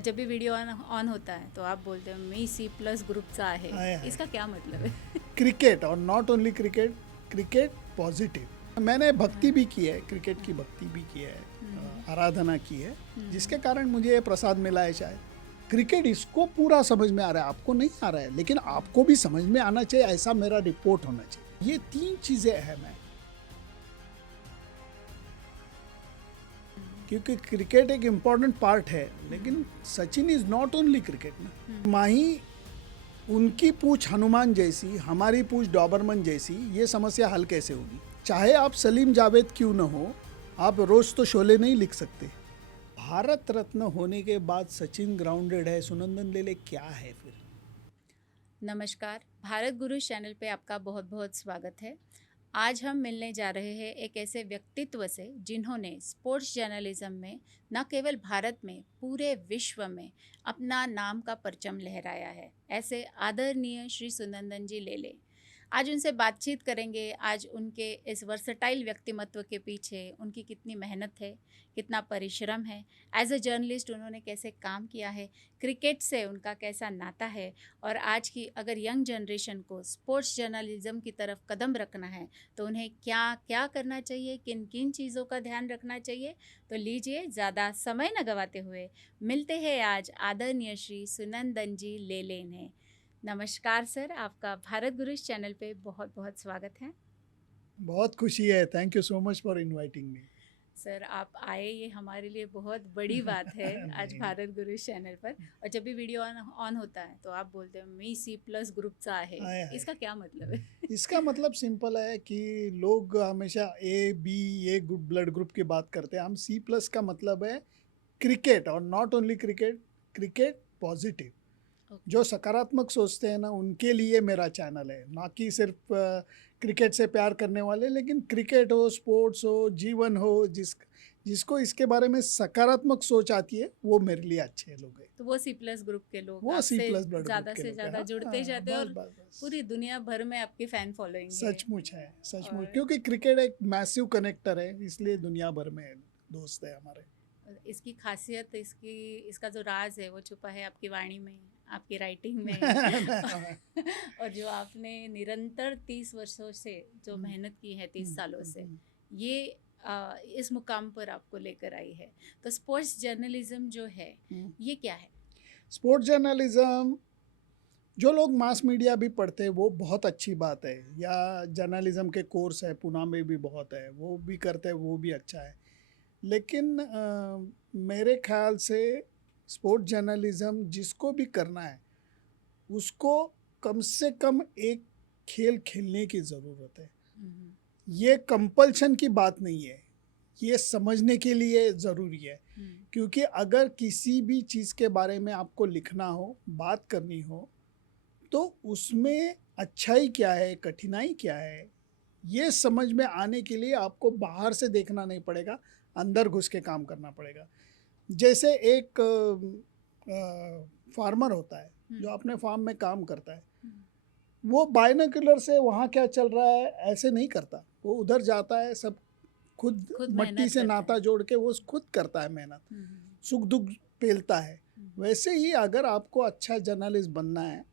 और जब भी वीडियो ऑन ऑन होता है तो आप बोलते हो मी C+ ग्रुपचा आहे. आहे, आहे. इसका क्या मतलब है? क्रिकेट और not only cricket, cricket positive. मैंने भक्ति भी की है, क्रिकेट की भक्ति भी की है, आराधना की है, जिसके कारण मुझे ये प्रसाद मिला है शायद। क्रिकेट इसको पूरा समझ में आ रहा है, आपको नहीं आ रहा है, लेकिन आपको भी समझ में आना चाहिए, ऐसा मेरा रिपोर्ट होना चाहिए। ये 3 चीज़ें अहम है, क्योंकि क्रिकेट एक इम्पॉर्टेंट पार्ट है, लेकिन Sachin is not only cricket ना। माही उनकी पूछ हनुमान जैसी, हमारी पूछ डॉबरमन जैसी, ये समस्या हल कैसे होगी? चाहे आप सलीम जावेद क्यों न हो, आप रोज तो शोले नहीं लिख सकते। भारत रत्न होने के बाद सचिन ग्राउंडेड है, सुनंदन लेले क्या है फिर? नमस्कार, भारत गुरु चैनल पे आपका बहुत बहुत स्वागत है। आज हम मिलने जा रहे हैं एक ऐसे व्यक्तित्व से जिन्होंने स्पोर्ट्स जर्नलिज्म में न केवल भारत में पूरे विश्व में अपना नाम का परचम लहराया है। ऐसे आदरणीय श्री सुनंदन जी लेले, आज उनसे बातचीत करेंगे। आज उनके इस वर्सटाइल व्यक्तिमत्व के पीछे उनकी कितनी मेहनत है, कितना परिश्रम है, एज अ जर्नलिस्ट उन्होंने कैसे काम किया है, क्रिकेट से उनका कैसा नाता है, और आज की अगर यंग जनरेशन को स्पोर्ट्स जर्नलिज्म की तरफ कदम रखना है तो उन्हें क्या क्या करना चाहिए, किन किन चीज़ों का ध्यान रखना चाहिए। तो लीजिए, ज़्यादा समय न गवाते हुए मिलते हैं आज आदरणीय श्री सुनंदन जी लेले ने। नमस्कार सर, आपका भारत गुरु चैनल पे बहुत बहुत स्वागत है। बहुत खुशी है, thank you so much for inviting me. Sir आप आए, ये हमारे लिए बहुत बड़ी बात है आज नहीं, भारत गुरु चैनल पर। और जब भी वीडियो ऑन ऑन होता है तो आप बोलते हो मी C+ ग्रुपचा आहे. आया है। इसका क्या मतलब है? इसका मतलब सिंपल है कि लोग हमेशा A B A blood group की बात करते हैं, हम C+ का मतलब है क्रिकेट और not only cricket, cricket positive. Okay. जो सकारात्मक सोचते हैं ना, उनके लिए मेरा चैनल है, ना कि सिर्फ क्रिकेट से प्यार करने वाले, लेकिन क्रिकेट हो, स्पोर्ट्स हो, जीवन हो, जिसको इसके बारे में सकारात्मक सोच आती है, वो मेरे लिए अच्छे लोग हैं। तो वो C+ ग्रुप के लोग वो आपसे C+ ब्लड ग्रुप ज़्यादा के से लोग हैं। ज़्यादा हाँ जुड़ते ही हाँ, जाते हैं बस और बस बस। पूरी दुनिया भर में आपकी फ़ैन फॉलोइंग है। सचमुच है, सचमुच, और क्योंकि क्रिकेट एक मैसिव कनेक्टर है, इसलिए दुनिया भर में दोस्त है हमारे। इसकी खासियत, इसका जो राज है वो छुपा है आपकी वाणी में, आपकी राइटिंग में। और जो आपने निरंतर 30 वर्षों से जो मेहनत की है, 30 सालों से, ये इस मुकाम पर आपको लेकर आई है। तो स्पोर्ट्स जर्नलिज्म जो है, ये क्या है? स्पोर्ट्स जर्नलिज्म, जो लोग मास मीडिया भी पढ़ते हैं वो बहुत अच्छी बात है, या जर्नलिज्म के कोर्स है पुणे में भी बहुत है, वो भी करते हैं, वो भी अच्छा है। लेकिन मेरे ख्याल से स्पोर्ट्स जर्नलिज्म जिसको भी करना है, उसको कम से कम एक खेल खेलने की ज़रूरत है। हम्म, ये कंपल्शन की बात नहीं है, ये समझने के लिए ज़रूरी है। हम्म, क्योंकि अगर किसी भी चीज़ के बारे में आपको लिखना हो, बात करनी हो, तो उसमें अच्छाई क्या है, कठिनाई क्या है, ये समझ में आने के लिए आपको बाहर से देखना नहीं पड़ेगा, अंदर घुस के काम करना पड़ेगा। जैसे एक फार्मर होता है जो अपने फार्म में काम करता है, वो बायनोक्यूलर से वहाँ क्या चल रहा है ऐसे नहीं करता, वो उधर जाता है, सब खुद खुद मट्टी मेहनत से करता नाता है। जोड़ के वो खुद करता है मेहनत, सुख दुख पेलता है। वैसे ही अगर आपको अच्छा जर्नलिस्ट बनना है,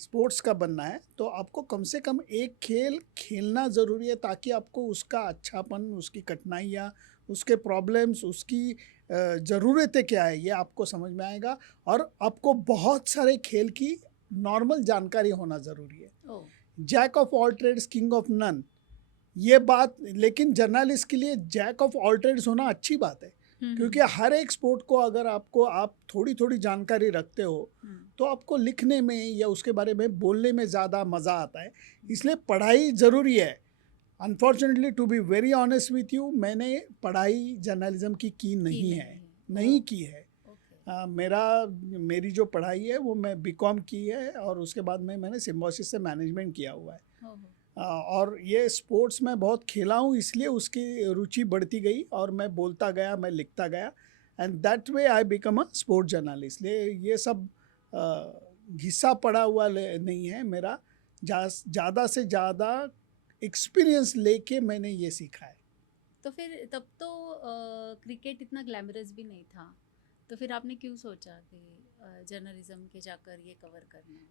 स्पोर्ट्स का बनना है, तो आपको कम से कम एक खेल खेलना ज़रूरी है, ताकि आपको उसका अच्छापन, उसकी कठिनाइयाँ, उसके प्रॉब्लम्स, उसकी ज़रूरतें क्या है, ये आपको समझ में आएगा। और आपको बहुत सारे खेल की नॉर्मल जानकारी होना ज़रूरी है। Oh, jack of all trades king of none, ये बात, लेकिन जर्नलिस्ट के लिए जैक ऑफ ऑल ट्रेड्स होना अच्छी बात है, क्योंकि हर एक स्पोर्ट को अगर आप थोड़ी थोड़ी जानकारी रखते हो, तो आपको लिखने में या उसके बारे में बोलने में ज़्यादा मज़ा आता है। इसलिए पढ़ाई ज़रूरी है। Unfortunately, to be very honest with you, मैंने पढ़ाई जर्नलिज्म की नहीं है, नहीं की है। ओके। मेरी जो पढ़ाई है वो मैं बीकॉम की है, और उसके बाद में मैंने सिम्बोसिस से मैनेजमेंट किया हुआ है। और ये स्पोर्ट्स में बहुत खेला हूँ, इसलिए उसकी रुचि बढ़ती गई और मैं बोलता गया, मैं लिखता गया, and that way I become a sports journalist. ये सब घिस्सा पड़ा हुआ नहीं है मेरा, ज़्यादा से ज़्यादा एक्सपीरियंस लेके मैंने ये सीखा है। तो फिर तब तो क्रिकेट इतना ग्लैमरस भी नहीं था, तो फिर आपने क्यों सोचा कि जर्नलिज्म के जाकर ये कवर करना है?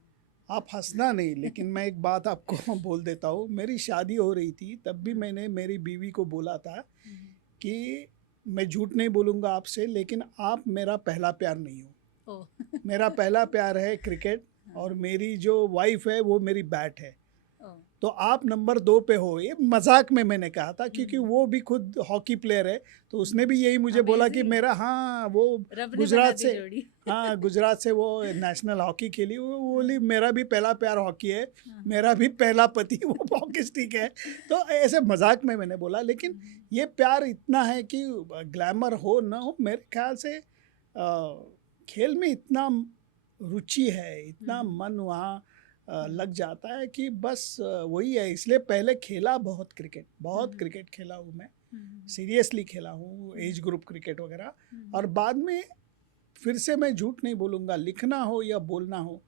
आप हंसना नहीं, लेकिन मैं एक बात आपको बोल देता हूँ। मेरी शादी हो रही थी तब भी मैंने मेरी बीवी को बोला था कि मैं झूठ नहीं बोलूँगा आपसे, लेकिन आप मेरा पहला प्यार नहीं हो। ओह। मेरा पहला प्यार है क्रिकेट, और मेरी जो वाइफ है वो मेरी बैट है। ओह। तो आप नंबर 2 पे हो। ये मजाक में मैंने कहा था, क्योंकि वो भी खुद हॉकी प्लेयर है, तो उसने भी यही मुझे बोला कि Amazing। मेरा, हाँ वो रब ने बना गुजरात दी से, जोड़ी। हाँ गुजरात से वो नेशनल हॉकी खेली। वो बोली मेरा भी पहला प्यार हॉकी है, मेरा भी पहला पति वो हॉकी स्टिक है। तो ऐसे मजाक में मैंने बोला, लेकिन ये प्यार इतना है कि ग्लैमर हो ना हो, मेरे ख्याल से खेल में इतना रुचि है, इतना मन वहाँ लग जाता है कि बस वही है। इसलिए पहले खेला बहुत क्रिकेट खेला हूँ मैं, सीरियसली खेला हूँ, एज ग्रुप क्रिकेट वगैरह। और बाद में फिर से मैं झूठ नहीं बोलूँगा, लिखना हो या बोलना हो,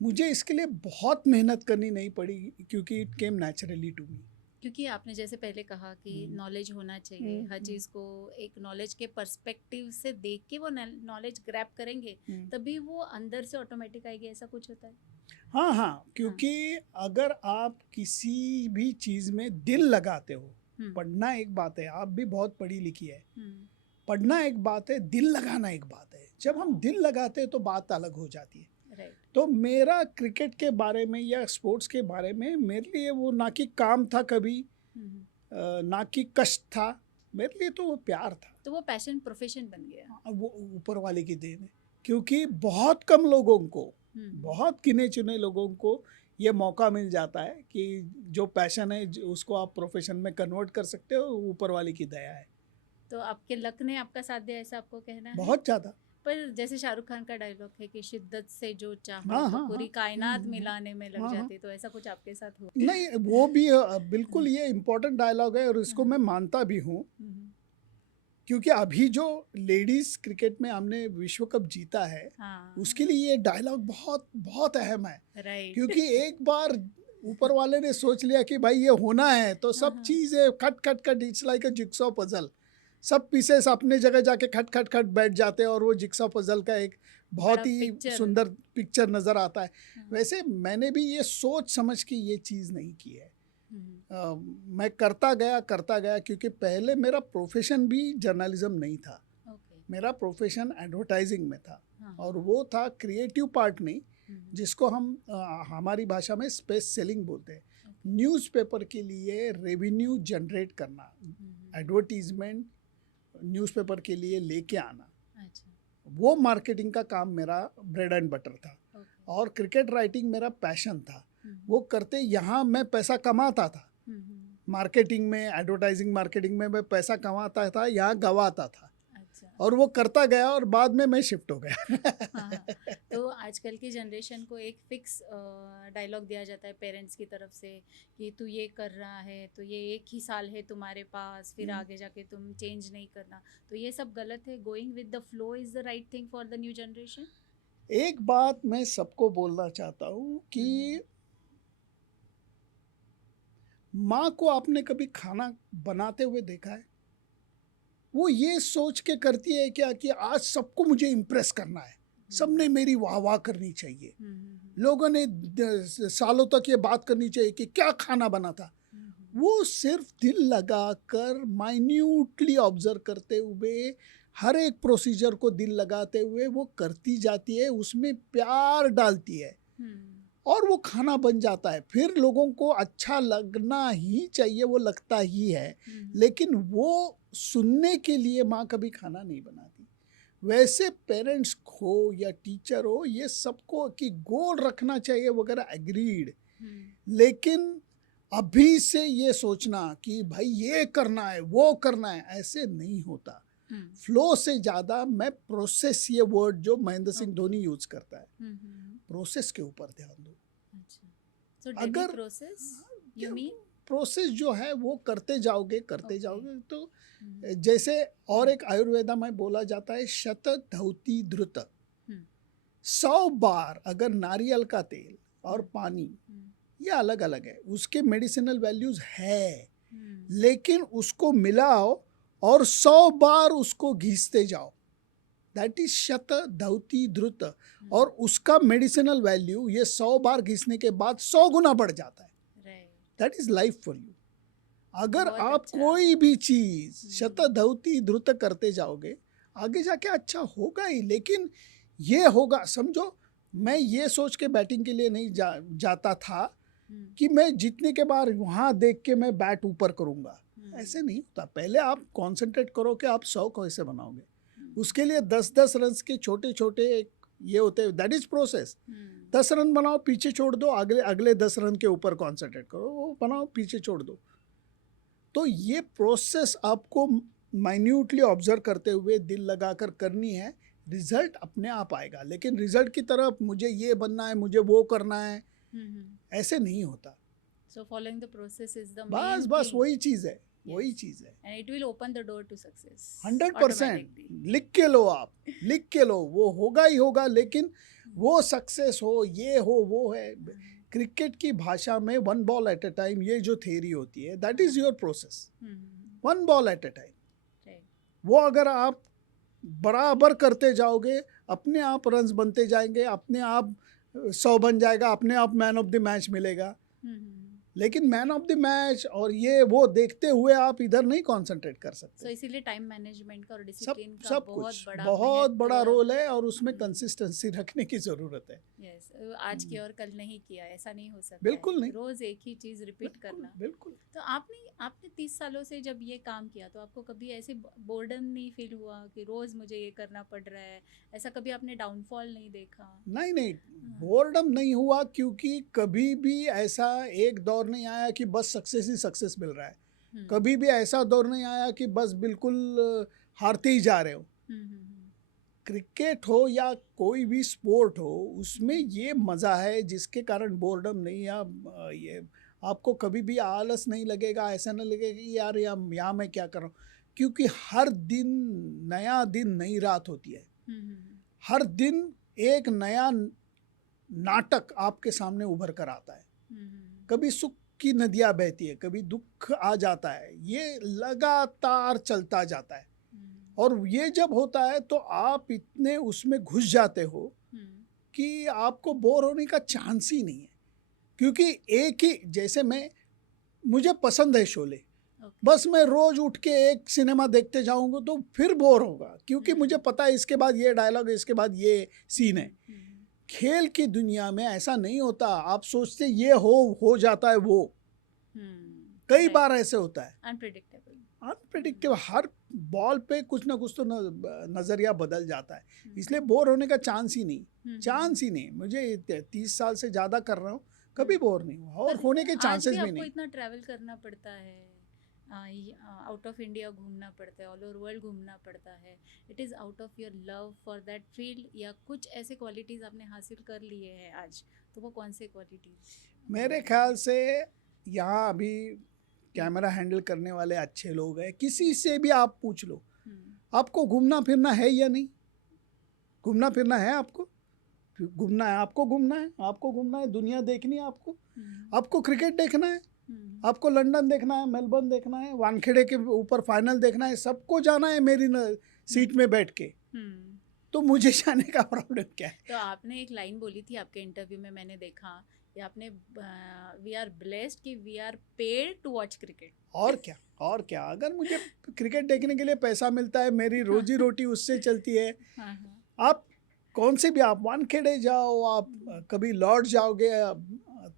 मुझे इसके लिए बहुत मेहनत करनी नहीं पड़ी, क्योंकि it came naturally to me. क्योंकि आपने जैसे पहले कहा कि नॉलेज होना चाहिए, हर चीज़ को एक नॉलेज के पर्सपेक्टिव से देख के वो नॉलेज ग्रैब करेंगे, तभी वो अंदर से ऑटोमेटिक आएगी, ऐसा कुछ होता है। हाँ, क्योंकि अगर आप किसी भी चीज़ में दिल लगाते हो, पढ़ना एक बात है, आप भी बहुत पढ़ी लिखी है, पढ़ना एक बात है, दिल लगाना एक बात है। जब हम दिल लगाते हैं तो बात अलग हो जाती है। तो मेरा क्रिकेट के बारे में या स्पोर्ट्स के बारे में, मेरे लिए वो ना कि काम था कभी, ना कि कष्ट था, मेरे लिए तो वो प्यार था। तो वो पैशन प्रोफेशन बन गया। वो ऊपर वाले की देन है, क्योंकि बहुत कम लोगों को, बहुत गिने चुने लोगों को ये मौका मिल जाता है कि जो पैशन है उसको आप प्रोफेशन में कन्वर्ट कर सकते हो। ऊपर वाले की दया है। तो आपके लक ने आपका साथ दिया, ऐसा आपको कहना है? बहुत ज़्यादा। पर जैसे शाहरुख खान का डायलॉग है कि शिद्दत से जो चाहो तो पूरी कायनात मिलाने में लग जाती, तो ऐसा कुछ आपके साथ हुआ? नहीं, वो भी बिल्कुल ये इम्पोर्टेंट डायलॉग है, और इसको मैं मानता भी हूँ, क्योंकि अभी जो लेडीज क्रिकेट में हमने विश्व कप जीता है, उसके लिए ये डायलॉग बहुत बहुत अहम है। क्योंकि एक बार ऊपर वाले ने सोच लिया कि भाई ये होना है, तो सब चीज़ें खट खट खट, it's like a jigsaw puzzle, सब पीसेस अपने जगह जाके खट खट खट बैठ जाते हैं, और वो जिक्सॉ पजल का एक बहुत ही सुंदर पिक्चर नज़र आता है। वैसे मैंने भी ये सोच समझ के ये चीज़ नहीं की है। मैं करता गया, क्योंकि पहले मेरा प्रोफेशन भी जर्नलिज्म नहीं था। मेरा प्रोफेशन एडवर्टाइजिंग में था, और वो था क्रिएटिव पार्ट नहीं, जिसको हम हमारी भाषा में स्पेस सेलिंग बोलते हैं। न्यूज़पेपर के लिए रेवेन्यू जनरेट करना, एडवर्टीजमेंट न्यूज़पेपर के लिए लेके आना, वो मार्केटिंग का काम मेरा ब्रेड एंड बटर था। और क्रिकेट राइटिंग मेरा पैशन था। वो करते यहाँ मैं पैसा कमाता था, मार्केटिंग में, एडवर्टाइजिंग मार्केटिंग में मैं पैसा कमाता था, यहाँ गवाता था। और वो करता गया, और बाद में मैं शिफ्ट हो गया। तो आजकल की जनरेशन को एक फिक्स डायलॉग दिया जाता है पेरेंट्स की तरफ से कि तू ये कर रहा है तो ये 1 ही साल है तुम्हारे पास, फिर आगे जाके तुम चेंज नहीं करना, तो ये सब गलत है? Going with the flow is the right thing for the new generation? एक बात मैं सबको बोलना चाहता हूँ कि माँ को आपने कभी खाना बनाते हुए देखा है? वो ये सोच के करती है क्या कि आज सबको मुझे इम्प्रेस करना है, सबने मेरी वाह वाह करनी चाहिए, लोगों ने सालों तक ये बात करनी चाहिए कि क्या खाना बना था। वो सिर्फ दिल लगा कर, माइन्यूटली ऑब्जर्व करते हुए, हर एक प्रोसीजर को दिल लगाते हुए वो करती जाती है, उसमें प्यार डालती है, और वो खाना बन जाता है। फिर लोगों को अच्छा लगना ही चाहिए, वो लगता ही है, लेकिन वो सुनने के लिए माँ कभी खाना नहीं बनाती। वैसे पेरेंट्स हो या टीचर हो, ये सबको कि गोल रखना चाहिए वगैरह, एग्रीड, लेकिन अभी से ये सोचना कि भाई ये करना है वो करना है, ऐसे नहीं होता। फ्लो से ज़्यादा मैं प्रोसेस, ये वर्ड जो महेंद्र सिंह धोनी यूज करता है, प्रोसेस के ऊपर ध्यान दो। अगर प्रोसेस जो है वो करते जाओगे तो जैसे, और एक आयुर्वेदा में बोला जाता है शत धौति द्रुत, 100 बार अगर नारियल का तेल और पानी, ये अलग अलग है, उसके मेडिसिनल वैल्यूज है, लेकिन उसको मिलाओ और 100 बार उसको घिसते जाओ, दैट इज शत धौती द्रुत, और उसका मेडिसिनल वैल्यू ये 100 बार घिसने के बाद 100 गुना बढ़ जाता है। That is life for you. अगर आप कोई भी चीज शत धौती द्रुत करते जाओगे आगे जाके अच्छा होगा ही, लेकिन ये होगा, समझो मैं ये सोच के बैटिंग के लिए नहीं जाता था कि मैं जीतने के बाद वहाँ देख के मैं बैट ऊपर करूँगा, ऐसे नहीं होता। पहले आप कॉन्सेंट्रेट करो कि आप 100 कैसे बनाओगे, उसके लिए 10-10 रन के छोटे छोटे ये होते हैं, दैट इज प्रोसेस। 10 रन बनाओ, पीछे छोड़ दो, अगले 10 रन के ऊपर कॉन्सेंट्रेट करो, वो बनाओ, पीछे छोड़ दो। तो ये प्रोसेस आपको माइन्यूटली ऑब्जर्व करते हुए दिल लगाकर करनी है, रिजल्ट अपने आप आएगा। लेकिन रिजल्ट की तरफ मुझे ये बनना है, मुझे वो करना है, ऐसे नहीं होता। So following the process is the बस main thing. वही चीज़ है, वही चीज़ है। And it will open the door to success. 100% लिख के लो, आप लिख के लो, वो होगा ही होगा। लेकिन वो सक्सेस हो, ये हो, वो है। क्रिकेट की भाषा में 1 बॉल एट अ टाइम, ये जो थ्योरी होती है, that is your process. 1 ball at a time, वो अगर आप बराबर करते जाओगे, अपने आप रन्स बनते जाएंगे, अपने आप 100 बन जाएगा, अपने आप मैन ऑफ द मैच मिलेगा। लेकिन मैन ऑफ द मैच और ये वो देखते हुए आप इधर नहीं कंसंट्रेट कर सकते। So, इसीलिए टाइम मैनेजमेंट का और डिसिप्लिन का सब बहुत बड़ा रोल है, और उसमें कंसिस्टेंसी रखने की जरूरत है। यस, आज किया और कल नहीं किया, ऐसा नहीं हो सकता। बिल्कुल नहीं, रोज एक ही चीज रिपीट करना। बिल्कुल। तो आपने 30 सालों से जब ये काम किया, तो आपको कभी ऐसे बोर्डम नहीं फील हुआ कि रोज मुझे ये करना पड़ रहा है? ऐसा कभी आपने डाउनफॉल नहीं देखा? नहीं, बोर्डम नहीं हुआ, क्योंकि कभी भी ऐसा एक दौर नहीं आया कि बस सक्सेस ही सक्सेस मिल रहा है। कभी भी ऐसा दौर नहीं आया कि बस बिल्कुल हारते ही जा रहे हो। क्रिकेट हो या कोई भी स्पोर्ट हो, उसमें ये मज़ा है जिसके कारण बोर्डम नहीं, या ये आपको कभी भी आलस नहीं लगेगा, ऐसा नहीं लगेगा कि यार यहाँ मैं क्या कर रहा हूँ, क्योंकि हर दिन नया दिन, नई रात होती है। हर दिन एक नया नाटक आपके सामने उभर कर आता है। कभी सुख की नदियाँ बहती है, कभी दुख आ जाता है, ये लगातार चलता जाता है। और ये जब होता है तो आप इतने उसमें घुस जाते हो कि आपको बोर होने का चांस ही नहीं है। क्योंकि एक ही, जैसे मुझे पसंद है शोले, बस मैं रोज उठ के एक सिनेमा देखते जाऊंगा तो फिर बोर होगा, क्योंकि मुझे पता है इसके बाद ये डायलॉग है, इसके बाद ये सीन है। खेल की दुनिया में ऐसा नहीं होता, आप सोचते ये हो जाता है वो। कई बार ऐसे होता है, अनप्रेडिक्टेबल। हर बॉल पे कुछ ना कुछ तो नजरिया बदल जाता है, इसलिए बोर होने का चांस ही नहीं। मुझे 30 साल से ज्यादा कर रहा हूँ, कभी बोर नहीं हुआ, और होने के चांसेस भी नहीं। इतना ट्रैवल करना पड़ता है, आउट ऑफ इंडिया घूमना पड़ता है, ऑल ओवर वर्ल्ड घूमना पड़ता है। It is out of your love for that field, या कुछ ऐसे क्वालिटीज़ आपने हासिल कर लिए हैं आज, तो वो कौन से क्वालिटीज़? मेरे ख्याल से यहाँ अभी कैमरा हैंडल करने वाले अच्छे लोग हैं, किसी से भी आप पूछ लो, आपको घूमना फिरना है या नहीं? घूमना फिरना है आपको? घूमना है, आपको घूमना है, दुनिया देखनी है आपको क्रिकेट देखना है, आपको लंदन देखना है, मेलबर्न देखना है, वानखेड़े के ऊपर फाइनल देखना है, सबको जाना है मेरी सीट में बैठ के। तो मुझे जाने का प्रॉब्लम क्या है? तो आपने एक लाइन बोली थी आपके इंटरव्यू में, मैंने देखा, या आपने वी आर ब्लेस्ड कि we are paid to watch cricket. और क्या, अगर मुझे क्रिकेट देखने के लिए पैसा मिलता है, मेरी रोजी रोटी उससे चलती है। आप कौन से भी, आप वानखेड़े जाओ, आप कभी लॉर्ड जाओगे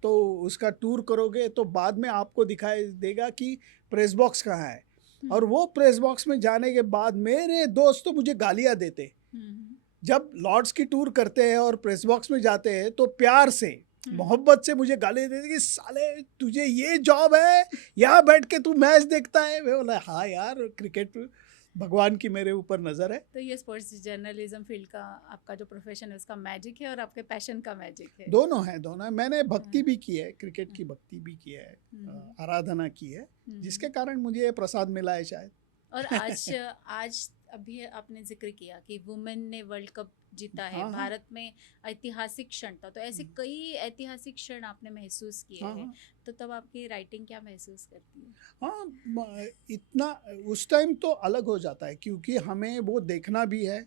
तो उसका टूर करोगे, तो बाद में आपको दिखाई देगा कि प्रेस बॉक्स कहाँ है, और वो प्रेस बॉक्स में जाने के बाद मेरे दोस्त तो मुझे गालियाँ देते। जब लॉर्ड्स की टूर करते हैं और प्रेस बॉक्स में जाते हैं तो प्यार से, मोहब्बत से मुझे गाली देते कि साले तुझे ये जॉब है, यहाँ बैठ के तू मैच देखता है। मैं बोला हाँ यार, क्रिकेट भगवान की मेरे ऊपर नज़र है। तो ये स्पोर्ट्स जर्नलिज्म फील्ड का आपका जो प्रोफेशन है, उसका मैजिक है और आपके पैशन का मैजिक है? दोनों है। मैंने भक्ति भी की है, क्रिकेट की भक्ति भी की है, आराधना की है, जिसके कारण मुझे ये प्रसाद मिला है शायद। और आज अभी आपने जिक्र किया कि वुमेन ने वर्ल्ड कप जीता है, भारत में ऐतिहासिक क्षण था, तो ऐसे कई ऐतिहासिक क्षण आपने महसूस किए हैं, तो तब आपकी राइटिंग क्या महसूस करती है? हाँ, इतना उस टाइम तो अलग हो जाता है, क्योंकि हमें वो देखना भी है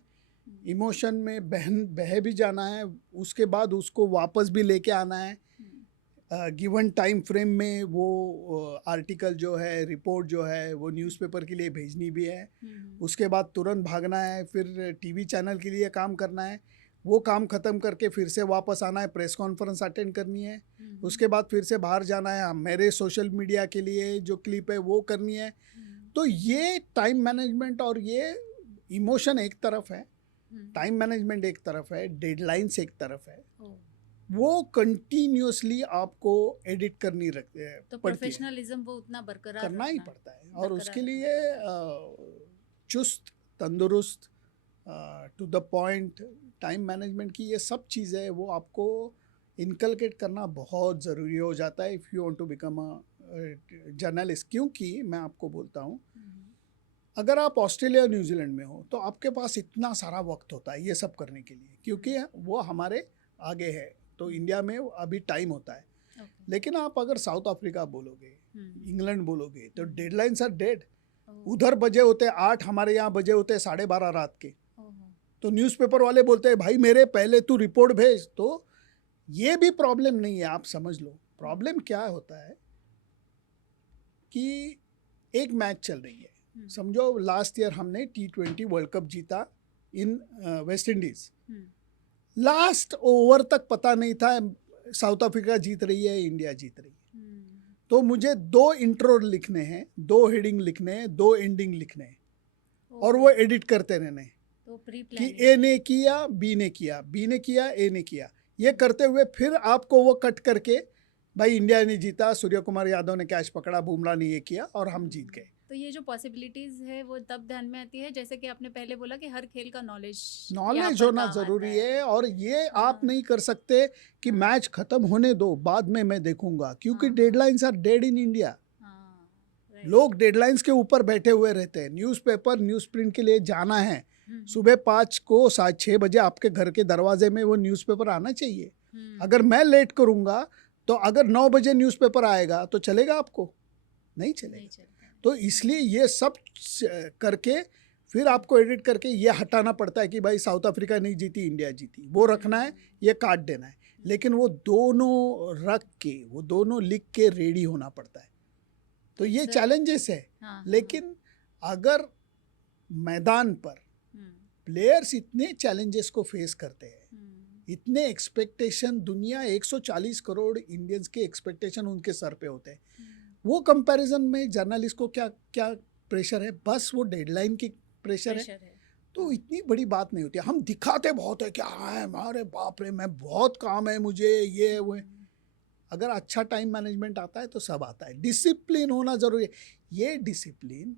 इमोशन में बह भी जाना है, उसके बाद उसको वापस भी लेके आना है। गिवन टाइम फ्रेम में वो आर्टिकल जो है, रिपोर्ट जो है, वो न्यूज़पेपर के लिए भेजनी भी है। उसके बाद तुरंत भागना है, फिर टीवी चैनल के लिए काम करना है, वो काम ख़त्म करके फिर से वापस आना है, प्रेस कॉन्फ्रेंस अटेंड करनी है। उसके बाद फिर से बाहर जाना है, मेरे सोशल मीडिया के लिए जो क्लिप है वो करनी है। तो ये टाइम मैनेजमेंट और ये इमोशन एक तरफ है, टाइम मैनेजमेंट एक तरफ है, डेडलाइंस एक तरफ है, वो कंटिन्यूअसली आपको एडिट करनी रखते हैं, तो प्रोफेशनलिज्म वो उतना बरकरार करना ही पड़ता है। और उसके लिए चुस्त, तंदुरुस्त, to the point time management की ये सब चीज़ें वो आपको इनकलकेट करना बहुत ज़रूरी हो जाता है if you want to become a journalist. क्योंकि मैं आपको बोलता हूँ, अगर आप ऑस्ट्रेलिया और न्यूजीलैंड में हो तो आपके पास इतना सारा वक्त होता है ये सब करने के लिए, क्योंकि वो हमारे आगे है। तो इंडिया में अभी टाइम होता है। लेकिन आप अगर साउथ अफ्रीका बोलोगे, इंग्लैंड बोलोगे, तो डेडलाइंस आर डेड। उधर बजे होते 8, हमारे यहाँ बजे होते 12:30 रात के। तो न्यूज़पेपर वाले बोलते हैं भाई मेरे पहले तू रिपोर्ट भेज। तो ये भी प्रॉब्लम नहीं है, आप समझ लो। प्रॉब्लम क्या होता है कि एक मैच चल रही है, समझो लास्ट ईयर हमने T20 वर्ल्ड कप जीता इन वेस्ट इंडीज़। लास्ट ओवर तक पता नहीं था साउथ अफ्रीका जीत रही है, इंडिया जीत रही है। तो मुझे 2 इंट्रो लिखने हैं, 2 हेडिंग लिखने हैं, 2 एंडिंग लिखने हैं, और वो एडिट करते रहने तो कि ए ने किया, बी ने किया, बी ने किया, ए ने किया। ये करते हुए फिर आपको वो कट करके भाई इंडिया ने जीता, सूर्य कुमार यादव ने कैच पकड़ा, बुमराह ने ये किया और हम जीत गए। तो ये जो पॉसिबिलिटीज है वो तब ध्यान में आती है, जैसे कि आपने पहले बोला कि हर खेल का नॉलेज होना जरूरी है। और ये आप नहीं कर सकते कि मैच खत्म होने दो, बाद में मैं देखूंगा, क्योंकि deadlines are dead in India. लोग डेडलाइंस के ऊपर बैठे हुए रहते हैं। न्यूज़पेपर, न्यूज़ प्रिंट के लिए जाना है, सुबह 5 को 6 बजे आपके घर के दरवाजे में वो न्यूज़पेपर आना चाहिए। अगर मैं लेट करूंगा तो अगर 9 बजे न्यूज़पेपर आएगा तो चलेगा आपको? नहीं चलेगा। तो इसलिए ये सब करके फिर आपको एडिट करके ये हटाना पड़ता है कि भाई साउथ अफ्रीका नहीं जीती, इंडिया जीती, वो रखना है, ये काट देना है। लेकिन वो दोनों रख के, वो दोनों लिख के रेडी होना पड़ता है। तो ये चैलेंजेस है। लेकिन अगर मैदान पर प्लेयर्स इतने चैलेंजेस को फेस करते हैं, इतने एक्सपेक्टेशन, दुनिया 140 करोड़ इंडियंस के एक्सपेक्टेशन उनके सर पे होते हैं, वो कंपैरिजन में जर्नलिस्ट को क्या क्या प्रेशर है? बस वो डेडलाइन की प्रेशर है। तो इतनी बड़ी बात नहीं होती। हम दिखाते बहुत है, क्या है हमारे बाप रे, मैं बहुत काम है मुझे, ये वो है। अगर अच्छा टाइम मैनेजमेंट आता है तो सब आता है। डिसिप्लिन होना जरूरी है। ये डिसिप्लिन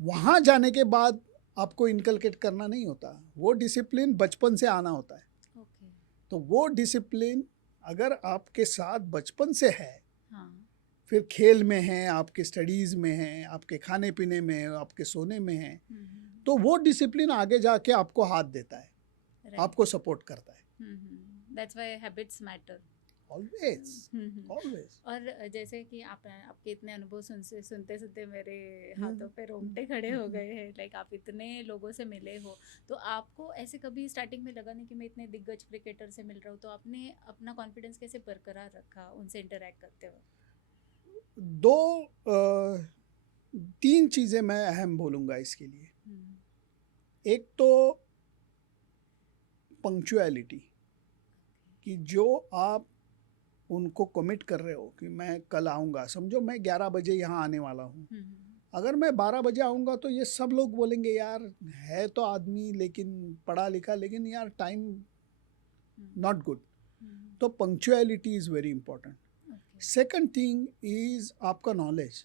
वहाँ जाने के बाद आपको इनकलकेट करना नहीं होता, वो डिसिप्लिन बचपन से आना होता है। तो वो डिसिप्लिन अगर आपके साथ बचपन से है, फिर खेल में है, आपके स्टडीज़ में है, आपके खाने पीने में है, आपके सोने में है, तो वो डिसिप्लिन आगे जाके आपको हाथ देता है, आपको सपोर्ट करता है। That's why habits matter. Always. और जैसे कि आपके इतने अनुभव सुनते सुनते मेरे हाथों पे रोंगटे खड़े हो गए हैं। लाइक आप इतने लोगों से मिले हो, तो आपको ऐसे कभी स्टार्टिंग में लगा नहीं कि मैं इतने दिग्गज क्रिकेटर से मिल रहा हूँ? तो आपने अपना कॉन्फिडेंस कैसे बरकरार रखा उनसे इंटरेक्ट करते हुए? 3 चीज़ें मैं अहम बोलूँगा इसके लिए। एक तो पंक्चुअलिटी, कि जो आप उनको कमिट कर रहे हो कि मैं कल आऊँगा, समझो मैं 11 बजे यहाँ आने वाला हूँ, अगर मैं 12 बजे आऊँगा तो ये सब लोग बोलेंगे यार है तो आदमी लेकिन पढ़ा लिखा, लेकिन यार टाइम नॉट गुड। तो punctuality is very important. Second thing is आपका नॉलेज,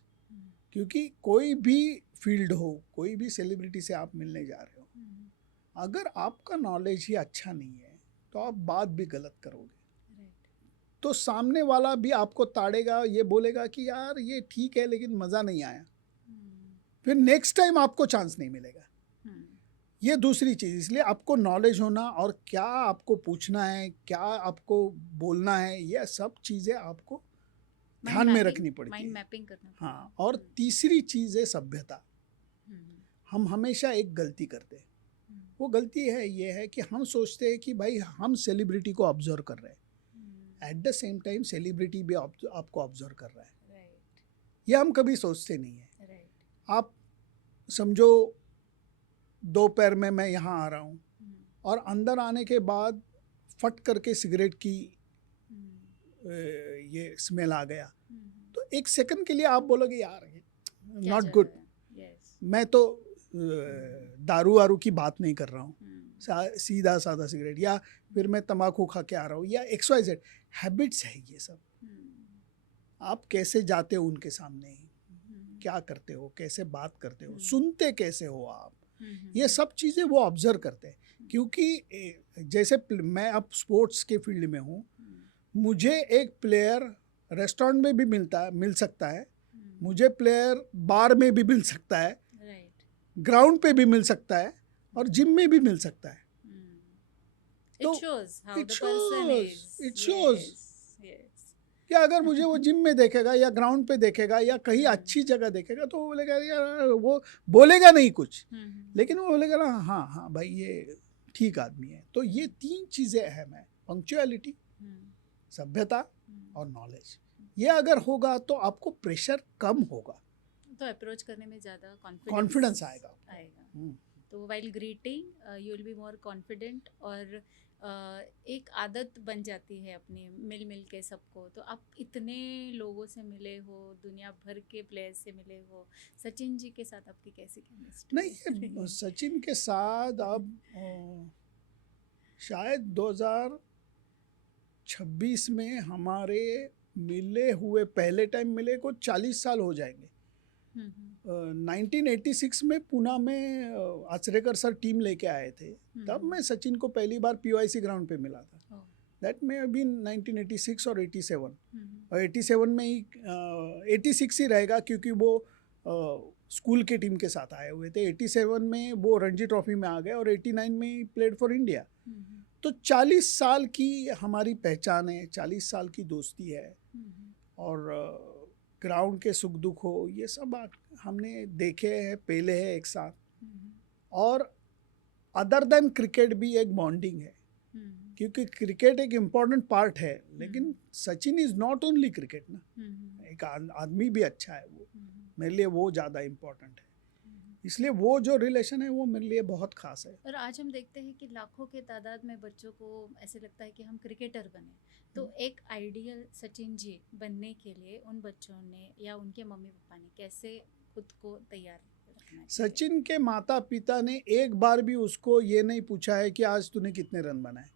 क्योंकि कोई भी फील्ड हो, कोई भी सेलिब्रिटी से आप मिलने जा रहे हो, अगर आपका नॉलेज ही अच्छा नहीं है तो आप बात भी गलत करोगे। तो सामने वाला भी आपको ताड़ेगा, ये बोलेगा कि यार ये ठीक है लेकिन मज़ा नहीं आया, फिर नेक्स्ट टाइम आपको चांस नहीं मिलेगा। ये दूसरी चीज़। इसलिए आपको नॉलेज होना और क्या आपको पूछना है, क्या आपको बोलना है, ये सब चीज़ें आपको ध्यान में रखनी पड़ती है, माइंड मैपिंग करना। हाँ। और तीसरी चीज़ है सभ्यता। हम हमेशा एक गलती करते हैं, वो गलती है, ये है कि हम सोचते हैं कि भाई हम सेलिब्रिटी को ऑब्जर्व कर रहे हैं, at the same time celebrity भी आपको ऑब्जर्व कर रहा है। ये हम कभी सोचते नहीं है। आप समझो दोपहर में मैं यहाँ आ रहा हूँ और अंदर आने के बाद फट करके सिगरेट की ये स्मेल आ गया, तो एक सेकंड के लिए आप बोलोगे यार नॉट गुड। मैं तो दारू वारू की बात नहीं कर रहा हूँ, सीधा साधा सिगरेट, या फिर मैं तम्बाकू खा के आ रहा हूँ, या XYZ हैबिट्स है ये सब। आप कैसे जाते हो उनके सामने, क्या करते हो, कैसे बात करते हो, सुनते कैसे हो आप, ये सब चीज़ें वो ऑब्जर्व करते हैं। क्योंकि जैसे मैं अब स्पोर्ट्स के फील्ड में हूँ, मुझे एक प्लेयर रेस्टोरेंट में भी मिल सकता है, मुझे प्लेयर बार में भी मिल सकता है, ग्राउंड पे भी मिल सकता है, और जिम में भी मिल सकता है। तो इट शोज कि अगर मुझे वो जिम में देखेगा या ग्राउंड पे देखेगा या कहीं अच्छी जगह देखेगा तो वो बोलेगा यार, वो बोलेगा नहीं कुछ, लेकिन वो बोलेगा ना हाँ हाँ भाई ये ठीक आदमी है। तो ये 3 चीज़ें अहम है, पंक्चुअलिटी, सभ्यता और नॉलेज। ये अगर होगा तो आपको प्रेशर कम होगा, तो अप्रोच करने में ज़्यादा कॉन्फिडेंस आएगा। तो while greeting you will be more confident, और एक आदत बन जाती है अपनी मिल के सबको। तो आप इतने लोगों से मिले हो, दुनिया भर के प्लेयर्स से मिले हो, सचिन जी के साथ आपकी कैसी केमिस्ट्री? नहीं, सचिन के साथ अब शायद 2026 में हमारे मिले हुए पहले टाइम मिले को 40 साल हो जाएंगे। 1986 में पुणे में आचरेकर सर टीम लेके आए थे, तब मैं सचिन को पहली बार PYC ग्राउंड पे मिला था। दैट में अभी 1986 और 87, और 87 में ही 86 ही रहेगा क्योंकि वो स्कूल के टीम के साथ आए हुए थे। 87 में वो रणजी ट्रॉफी में आ गए और 89 में ही प्लेड फॉर इंडिया। तो 40 साल की हमारी पहचान है, 40 साल की दोस्ती है, और ग्राउंड के सुख दुख हो ये सब हमने देखे हैं, पहले है एक साथ। और अदर देन क्रिकेट भी एक बॉन्डिंग है, क्योंकि क्रिकेट एक इम्पॉर्टेंट पार्ट है, लेकिन Sachin is not only cricket ना, एक आदमी भी अच्छा है। वो मेरे लिए वो ज़्यादा इम्पोर्टेंट है, इसलिए वो जो रिलेशन है वो मेरे लिए बहुत खास है। और आज हम देखते हैं कि लाखों के तादाद में बच्चों को ऐसे लगता है कि हम क्रिकेटर बने, तो एक आइडियल सचिन जी बनने के लिए उन बच्चों ने या उनके मम्मी पापा ने कैसे खुद को तैयार रखना है? सचिन के माता पिता ने एक बार भी उसको ये नहीं पूछा है कि आज तूने कितने रन बनाए,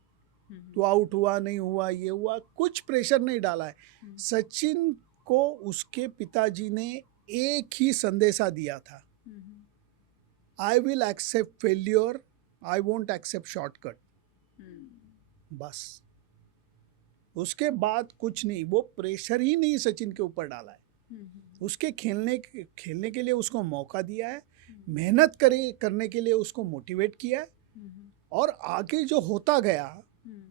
तू आउट हुआ नहीं हुआ, ये हुआ, कुछ प्रेशर नहीं डाला है। सचिन को उसके पिताजी ने एक ही संदेशा दिया था, I will accept failure, I won't accept shortcut. बस उसके बाद कुछ नहीं, वो प्रेशर ही नहीं सचिन के ऊपर डाला है। उसके खेलने के लिए उसको मौका दिया है, मेहनत करने के लिए उसको मोटिवेट किया है, और आगे जो होता गया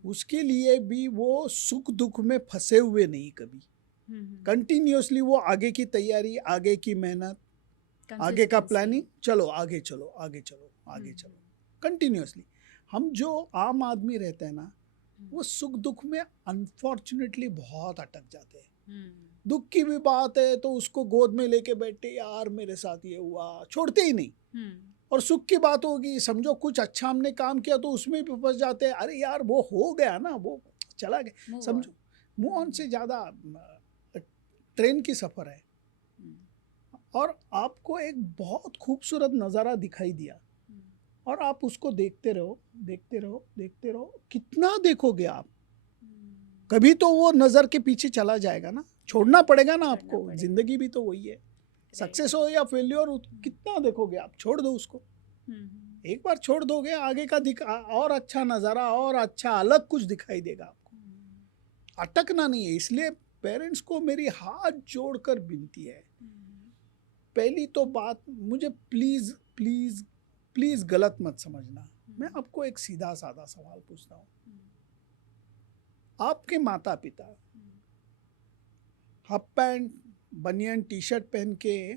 उसके लिए भी वो सुख दुख में फंसे हुए नहीं कभी। कंटिन्यूसली वो आगे की तैयारी, आगे की मेहनत, आगे का प्लानिंग, चलो आगे चलो आगे चलो आगे चलो, कंटिन्यूसली। हम जो आम आदमी रहते हैं ना, वो सुख दुख में अनफॉर्चुनेटली बहुत अटक जाते हैं। दुख की भी बात है तो उसको गोद में लेके बैठे, यार मेरे साथ ये हुआ, छोड़ते ही नहीं। और सुख की बात होगी, समझो कुछ अच्छा हमने काम किया तो उसमें भी फंस जाते हैं, अरे यार वो हो गया ना, वो चला गया, समझो मूव ऑन से ज़्यादा ट्रेन की सफ़र है। और आपको एक बहुत खूबसूरत नज़ारा दिखाई दिया और आप उसको देखते रहो देखते रहो देखते रहो, कितना देखोगे आप, कभी तो वो नज़र के पीछे चला जाएगा ना, छोड़ना पड़ेगा ना आपको। ज़िंदगी भी तो वही है, सक्सेस हो या फेल्योर, कितना देखोगे आप, छोड़ दो उसको। एक बार छोड़ दोगे, आगे का और अच्छा नज़ारा और अच्छा अलग कुछ दिखाई देगा आपको। अटकना नहीं है। इसलिए पेरेंट्स को मेरी हाथ जोड़कर विनती है, पहली तो बात, मुझे प्लीज़ प्लीज़ प्लीज़ गलत मत समझना, मैं आपको एक सीधा साधा सवाल पूछता हूँ। आपके माता पिता हाफ पैंट बनियन टी शर्ट पहन के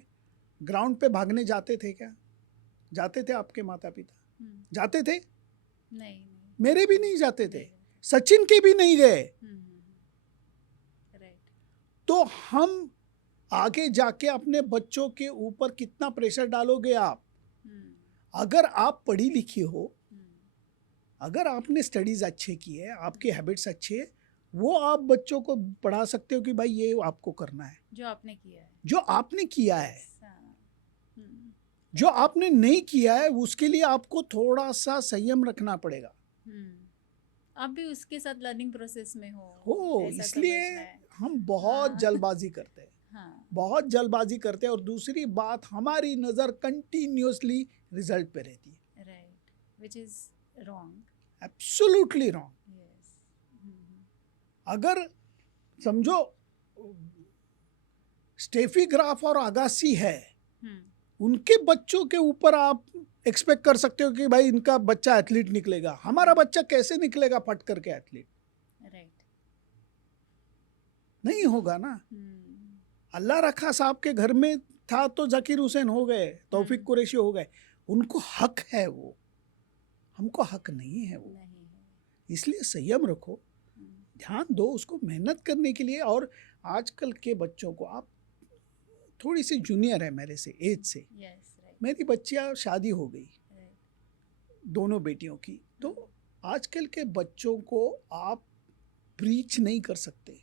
ग्राउंड पे भागने जाते थे क्या? जाते थे आपके माता पिता? जाते थे? नहीं, मेरे भी नहीं जाते थे, सचिन के भी नहीं गए। राइट। तो हम आगे जाके अपने बच्चों के ऊपर कितना प्रेशर डालोगे आप? अगर आप पढ़ी लिखी हो, अगर आपने स्टडीज अच्छे की है, आपके हैबिट्स अच्छे है, वो आप बच्चों को पढ़ा सकते हो कि भाई ये आपको करना है, जो आपने किया है, जो आपने किया है। जो आपने नहीं किया है उसके लिए आपको थोड़ा सा संयम रखना पड़ेगा। आप भी उसके साथ लर्निंग प्रोसेस में हो, इसलिए हम बहुत जल्दबाजी करते हैं। बहुत जल्दबाजी करते हैं। और दूसरी बात, हमारी नज़र कंटिन्यूसली रिजल्ट पे रहती है। Right, which is wrong, absolutely wrong. अगर समझो स्टेफी ग्राफ और अगासी है, उनके बच्चों के ऊपर आप एक्सपेक्ट कर सकते हो कि भाई इनका बच्चा एथलीट निकलेगा। हमारा बच्चा कैसे निकलेगा फट करके एथलीट? राइट, नहीं होगा ना। अल्लाह रखा साहब के घर में था तो जाकिर हुसैन हो गए, तौफीक कुरैशी हो गए। उनको हक है वो, हमको हक नहीं है वो। इसलिए संयम रखो, ध्यान दो उसको मेहनत करने के लिए। और आजकल के बच्चों को, आप थोड़ी सी जूनियर है मेरे से एज से, मेरी बच्चियाँ शादी हो गई, दोनों बेटियों की। तो आजकल के बच्चों को आप प्रीच नहीं कर सकते,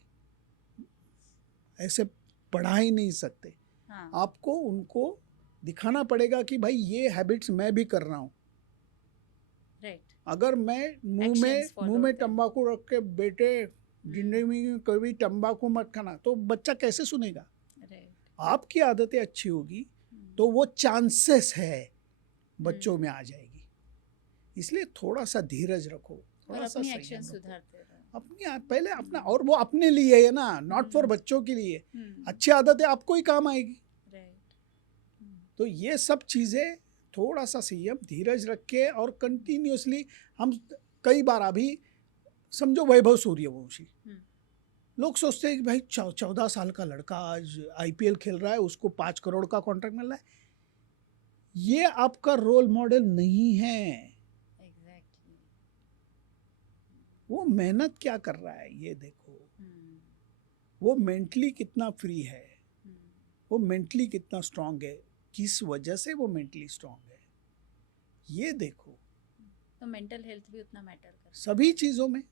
ऐसे पढ़ा ही नहीं सकते। आपको उनको दिखाना पड़ेगा कि भाई ये हैबिट्स मैं भी कर रहा हूँ। अगर मैं मुंह में तंबाकू रख के, बेटे जिंदगी में कभी तंबाकू मत खाना, तो बच्चा कैसे सुनेगा? आपकी आदतें अच्छी होगी तो वो चांसेस है बच्चों में आ जाएगी। इसलिए थोड़ा सा धीरज रखो, थोड़ा सा एक्शन सुधारते रहो। अपनी पहले अपना, और वो अपने लिए है ना, नॉट फॉर बच्चों के लिए। अच्छी आदतें आपको ही काम आएगी। तो ये सब चीज़ें थोड़ा सा संयम, धीरज रख के और कंटिन्यूसली। हम कई बार, अभी समझो वैभव सूर्यवंशी, लोग सोचते हैं कि भाई 14 साल का लड़का आज IPL खेल रहा है, उसको 5 करोड़ का कॉन्ट्रैक्ट मिल रहा है। ये आपका रोल मॉडल नहीं है। वो मेहनत क्या कर रहा है ये देखो, वो मेंटली कितना फ्री है, वो मेंटली कितना स्ट्रांग है, किस वजह से वो मेंटली स्ट्रांग है, ये देखो। तो मेंटल हेल्थ भी उतना मैटर करता है सभी चीज़ों में।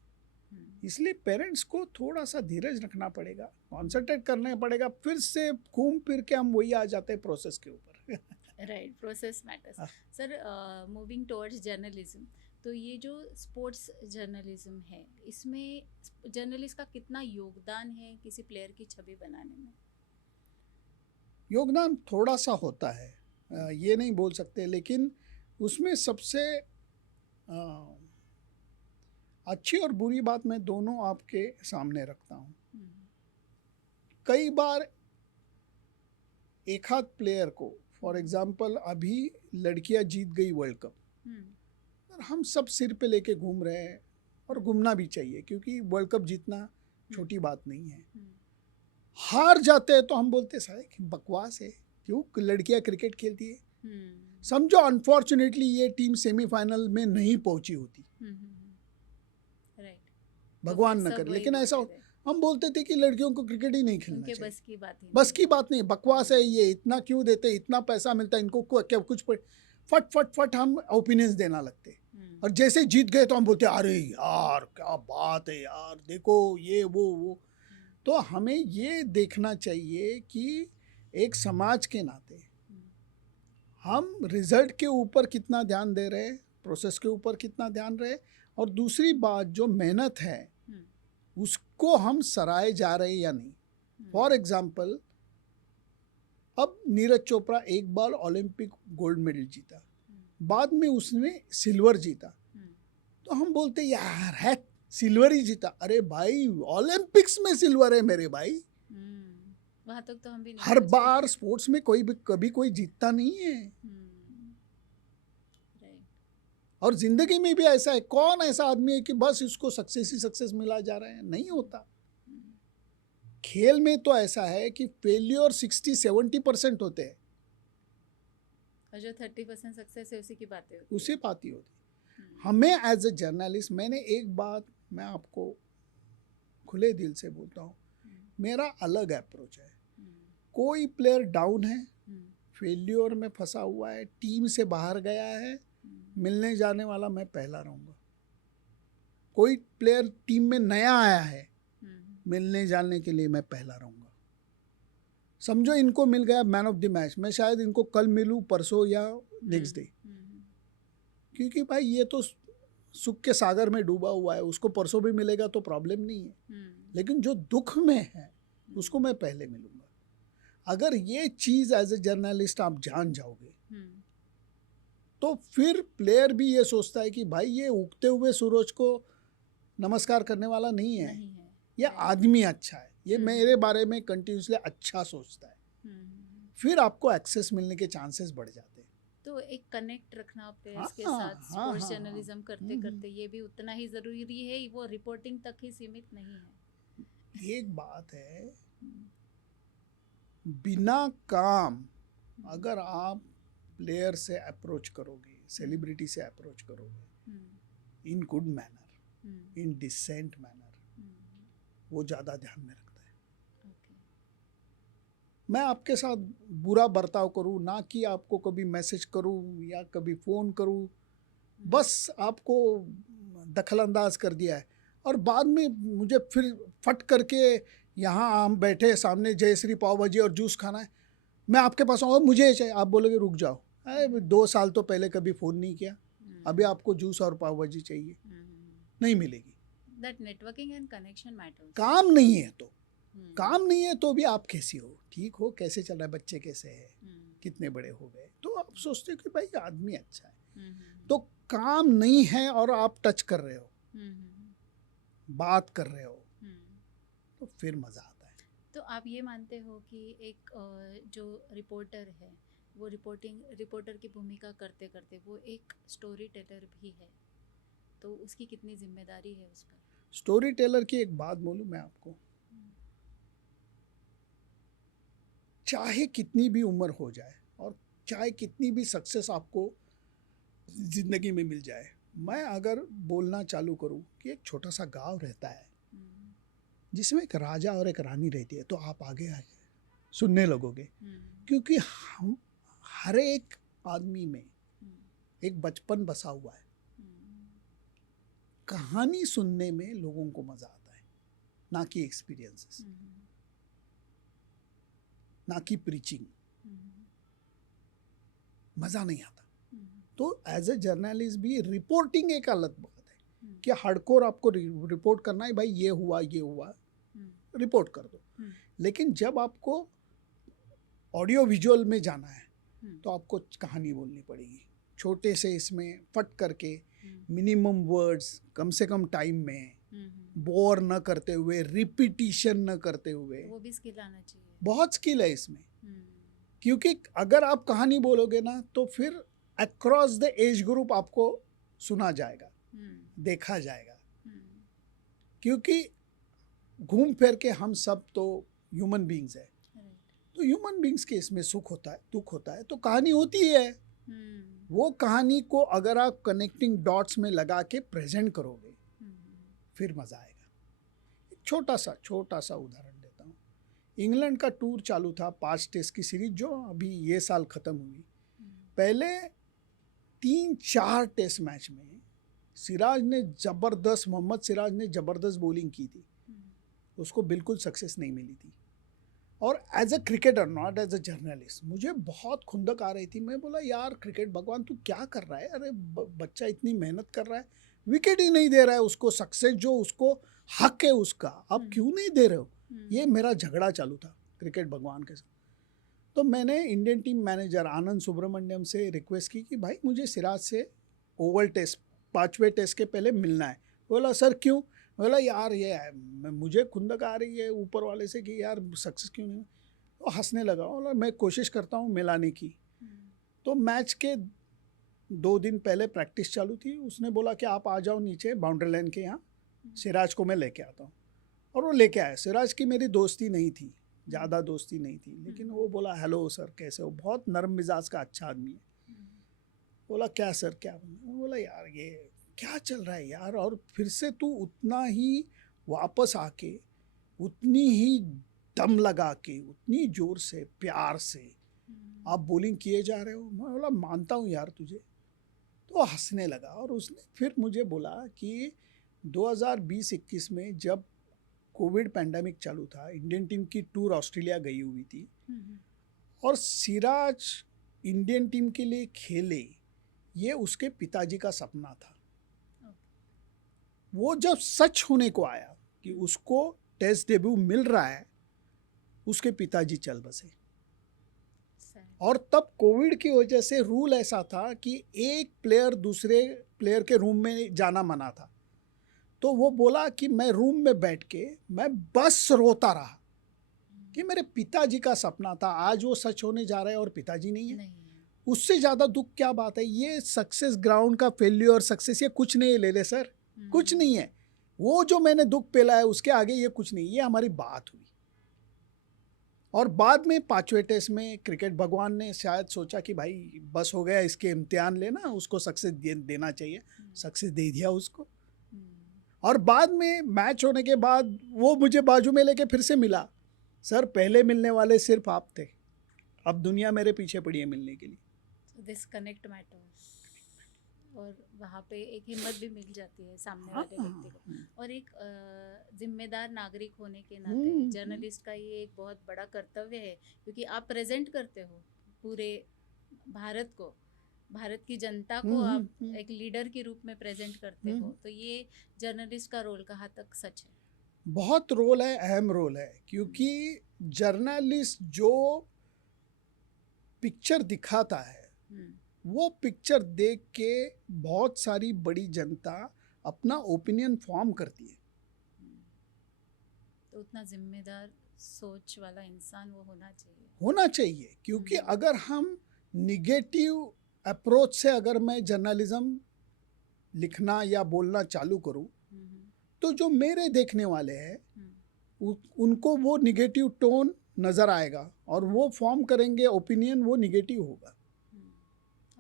इसलिए पेरेंट्स को थोड़ा सा धीरज रखना पड़ेगा, कॉन्सेंट्रेट करना पड़ेगा। फिर से घूम फिर के हम वही आ जाते हैं प्रोसेस के ऊपर। Right, process matters. Sir, moving towards journalism, तो ये जो स्पोर्ट्स जर्नलिज्म है, इसमें जर्नलिस्ट का कितना योगदान है किसी प्लेयर की छवि बनाने में? योगदान थोड़ा सा होता है, ये नहीं बोल सकते, लेकिन उसमें सबसे अच्छी और बुरी बात मैं दोनों आपके सामने रखता हूँ। कई बार एक हाथ प्लेयर को, फॉर एग्जांपल अभी लड़कियां जीत गई वर्ल्ड कप, और हम सब सिर पे लेके घूम रहे हैं, और घूमना भी चाहिए क्योंकि वर्ल्ड कप जीतना छोटी बात नहीं है। हार जाते हैं तो हम बोलते सारे बकवास है, क्यों लड़कियां क्रिकेट खेलती है। समझो अनफॉर्चुनेटली ये टीम सेमीफाइनल में नहीं पहुंची होती, भगवान न करे, लेकिन ऐसा हम बोलते थे कि लड़कियों को क्रिकेट ही नहीं खेलना चाहिए, बस की बात नहीं, बकवास है ये, इतना क्यों देते, इतना पैसा मिलता है इनको, क्या कुछ फट फट फट हम ओपिनियंस देना लगते। और जैसे जीत गए तो हम बोलते अरे यार क्या बात है यार, देखो ये वो। तो हमें ये देखना चाहिए कि एक समाज के नाते हम रिजल्ट के ऊपर कितना ध्यान दे रहे हैं, प्रोसेस के ऊपर कितना ध्यान रहे, और दूसरी बात जो मेहनत है उसको हम सराहे जा रहे हैं या नहीं। फॉर एग्जाम्पल, अब नीरज चोपड़ा एक बार ओलंपिक गोल्ड मेडल जीता, बाद में उसने सिल्वर जीता, तो हम बोलते यार है सिल्वर ही जीता। अरे भाई ओलंपिक्स में सिल्वर है मेरे भाई, वहाँ तक तो हम भी नहीं हर बार स्पोर्ट्स में कभी कोई जीतता नहीं है। और जिंदगी में भी ऐसा है, कौन ऐसा आदमी है कि बस इसको सक्सेस ही सक्सेस मिला जा रहा है, नहीं होता। खेल में तो ऐसा है कि फेल्योर 60-70% होते हैं, और जो 30% सक्सेस है उसी की बातें होती उसी बात ही होती। हम्म, हमें एज ए जर्नलिस्ट, मैंने एक बात मैं आपको खुले दिल से बोलता हूँ, मेरा अलग अप्रोच है। कोई प्लेयर डाउन है, फेल्योर में फंसा हुआ है, टीम से बाहर गया है, मिलने जाने वाला मैं पहला रहूँगा। कोई प्लेयर टीम में नया आया है, मिलने जाने के लिए मैं पहला रहूँगा। समझो इनको मिल गया मैन ऑफ द मैच, मैं शायद इनको कल मिलूँ, परसों या नेक्स्ट डे, क्योंकि भाई ये तो सुख के सागर में डूबा हुआ है, उसको परसों भी मिलेगा तो प्रॉब्लम नहीं है। लेकिन जो दुख में है उसको मैं पहले मिलूंगा। अगर ये चीज़ एज ए जर्नलिस्ट आप जान जाओगे तो फिर प्लेयर भी ये सोचता है कि भाई ये उगते हुए सूरज को नमस्कार करने वाला नहीं है, ये आदमी अच्छा है, ये मेरे बारे में कंटिन्यूसली अच्छा सोचता है। फिर आपको एक्सेस मिलने के चांसेस बढ़ जाते हैं। तो एक कनेक्ट रखना प्लेयर्स के हाँ, साथ हाँ, स्पोर्ट्स हाँ, जर्नलिज्म करते करते ये भी उतना ही ज़रूरी है, वो रिपोर्टिंग तक ही सीमित नहीं है। एक बात है, बिना काम अगर आप प्लेयर से अप्रोच करोगे, सेलिब्रिटी से अप्रोच करोगे in good manner, in decent manner, वो ज़्यादा ध्यान में रखता है। मैं आपके साथ बुरा बर्ताव करूँ ना, कि आपको कभी मैसेज करूँ या कभी फ़ोन करूँ, बस आपको दखल अंदाज कर दिया है और बाद में मुझे फिर फट करके यहाँ हम बैठे सामने जयश्री पाव भाजी और जूस खाना है, मैं आपके पास आऊँगा, मुझे ये चाहिए, आप बोलोगे रुक जाओ, अरे 2 साल तो पहले कभी फ़ोन नहीं किया, अभी आपको जूस और पाव भाजी चाहिए, नहीं मिलेगी। That networking and connection matters. काम नहीं है तो काम नहीं है तो भी आप कैसी हो, ठीक हो, कैसे चल रहा है, बच्चे कैसे हैं, कितने बड़े हो गए, तो आप सोचते हो कि भाई आदमी अच्छा है। तो काम नहीं है और आप टच कर रहे हो, बात कर रहे हो, तो फिर मज़ा आता है। तो आप ये मानते हो कि एक जो रिपोर्टर है वो रिपोर्टर की भूमिका करते करते वो एक स्टोरी टेलर भी है, तो उसकी कितनी जिम्मेदारी है उस पर? स्टोरी टेलर की एक बात बोलूँ मैं आपको, चाहे कितनी भी उम्र हो जाए और चाहे कितनी भी सक्सेस आपको ज़िंदगी में मिल जाए, मैं अगर बोलना चालू करूं कि एक छोटा सा गांव रहता है जिसमें एक राजा और एक रानी रहती है, तो आप आगे सुनने लगोगे, क्योंकि हम हर एक आदमी में एक बचपन बसा हुआ है। कहानी सुनने में लोगों को मज़ा आता है, ना कि एक्सपीरियंसेस, ना कि प्रीचिंग, मज़ा नहीं आता। तो एज ए जर्नलिस्ट भी रिपोर्टिंग एक अलग बात है कि हार्डकोर आपको रिपोर्ट करना है, भाई ये हुआ रिपोर्ट कर दो। लेकिन जब आपको ऑडियो विजुअल में जाना है तो आपको कहानी बोलनी पड़ेगी, छोटे से इसमें फट करके, मिनिमम वर्ड्स, कम से कम टाइम में, बोर न करते हुए, रिपीटिशन न करते हुए। वो भी स्किल आना चाहिए, बहुत स्किल है इसमें, क्योंकि अगर आप कहानी बोलोगे ना तो फिर अक्रॉस द एज ग्रुप आपको सुना जाएगा, देखा जाएगा, क्योंकि घूम फिर के हम सब तो ह्यूमन बींग्स है। तो ह्यूमन बींग्स के इसमें सुख होता है, दुख होता है, तो कहानी होती है। वो कहानी को अगर आप कनेक्टिंग डॉट्स में लगा के प्रेजेंट करोगे फिर मज़ा आएगा। छोटा सा उदाहरण देता हूँ। इंग्लैंड का टूर चालू था, 5 टेस्ट की सीरीज जो अभी ये साल ख़त्म हुई। पहले 3-4 टेस्ट मैच में मोहम्मद सिराज ने ज़बरदस्त बॉलिंग की थी, उसको बिल्कुल सक्सेस नहीं मिली थी। और as a cricketer, not as a journalist, मुझे बहुत खुंदक आ रही थी। मैं बोला यार क्रिकेट भगवान तू क्या कर रहा है, अरे बच्चा इतनी मेहनत कर रहा है, विकेट ही नहीं दे रहा है उसको सक्सेस जो उसको हक है उसका, आप क्यों नहीं दे रहे हो। ये मेरा झगड़ा चालू था क्रिकेट भगवान के साथ। तो मैंने इंडियन टीम मैनेजर आनंद सुब्रमण्यम से रिक्वेस्ट की कि भाई मुझे सिराज से ओवल टेस्ट 5वें टेस्ट के पहले मिलना है। बोला सर क्यों? बोला यार ये मुझे खुंदक आ रही है ऊपर वाले से कि यार सक्सेस क्यों नहीं। तो हंसने लगा, बोला मैं कोशिश करता हूँ मिलाने की। तो मैच के 2 दिन पहले प्रैक्टिस चालू थी, उसने बोला कि आप आ जाओ नीचे बाउंड्री लाइन के यहाँ, सिराज को मैं लेके आता हूँ। और वो लेके आया। सिराज की मेरी दोस्ती नहीं थी, ज़्यादा दोस्ती नहीं थी, लेकिन वो बोला हेलो सर कैसे हो, बहुत नरम मिजाज का अच्छा आदमी है। बोला क्या सर क्या? बोला यार ये क्या चल रहा है यार, और फिर से तू उतना ही वापस आके उतनी ही दम लगा के उतनी जोर से प्यार से आप बॉलिंग किए जा रहे हो। मैं बोला मानता हूँ यार तुझे। तो हंसने लगा और उसने फिर मुझे बोला कि 2020-21 में जब कोविड पैंडेमिक चालू था, इंडियन टीम की टूर ऑस्ट्रेलिया गई हुई थी और सिराज इंडियन टीम के लिए खेले, ये उसके पिताजी का सपना था। वो जब सच होने को आया कि उसको टेस्ट डेब्यू मिल रहा है, उसके पिताजी चल बसे। और तब कोविड की वजह से रूल ऐसा था कि एक प्लेयर दूसरे प्लेयर के रूम में जाना मना था। तो वो बोला कि मैं रूम में बैठ के मैं बस रोता रहा कि मेरे पिताजी का सपना था, आज वो सच होने जा रहा है और पिताजी नहीं है। उससे ज़्यादा दुख क्या बात है? ये सक्सेस ग्राउंड का फेल्यूर सक्सेस ये कुछ नहीं है ले ले सर, कुछ नहीं है। वो जो मैंने दुख पेला है उसके आगे ये कुछ नहीं। ये हमारी बात हुई। और बाद में 5वें टेस्ट में क्रिकेट भगवान ने शायद सोचा कि भाई बस हो गया, इसके इम्तिहान लेना, उसको सक्सेस देना चाहिए। सक्सेस दे दिया उसको। और बाद में मैच होने के बाद वो मुझे बाजू में लेके फिर से मिला। सर पहले मिलने वाले सिर्फ आप थे, अब दुनिया मेरे पीछे पड़ी है मिलने के लिए। This connect matters. और वहाँ पे एक हिम्मत भी मिल जाती है सामने वाले व्यक्ति को। और एक जिम्मेदार नागरिक होने के नाते जर्नलिस्ट का ये एक बहुत बड़ा कर्तव्य है, क्योंकि आप प्रेजेंट करते हो पूरे भारत को, भारत की जनता को आप एक लीडर के रूप में प्रेजेंट करते हो। तो ये जर्नलिस्ट का रोल कहाँ तक सच है? बहुत रोल है, अहम रोल है, क्योंकि जर्नलिस्ट जो पिक्चर दिखाता है वो पिक्चर देख के बहुत सारी बड़ी जनता अपना ओपिनियन फॉर्म करती है। तो उतना जिम्मेदार सोच वाला इंसान वो होना चाहिए, क्योंकि अगर हम निगेटिव अप्रोच से अगर मैं जर्नलिज्म लिखना या बोलना चालू करूं तो जो मेरे देखने वाले हैं उनको वो निगेटिव टोन नज़र आएगा और वो फॉर्म करेंगे ओपिनियन, वो निगेटिव होगा।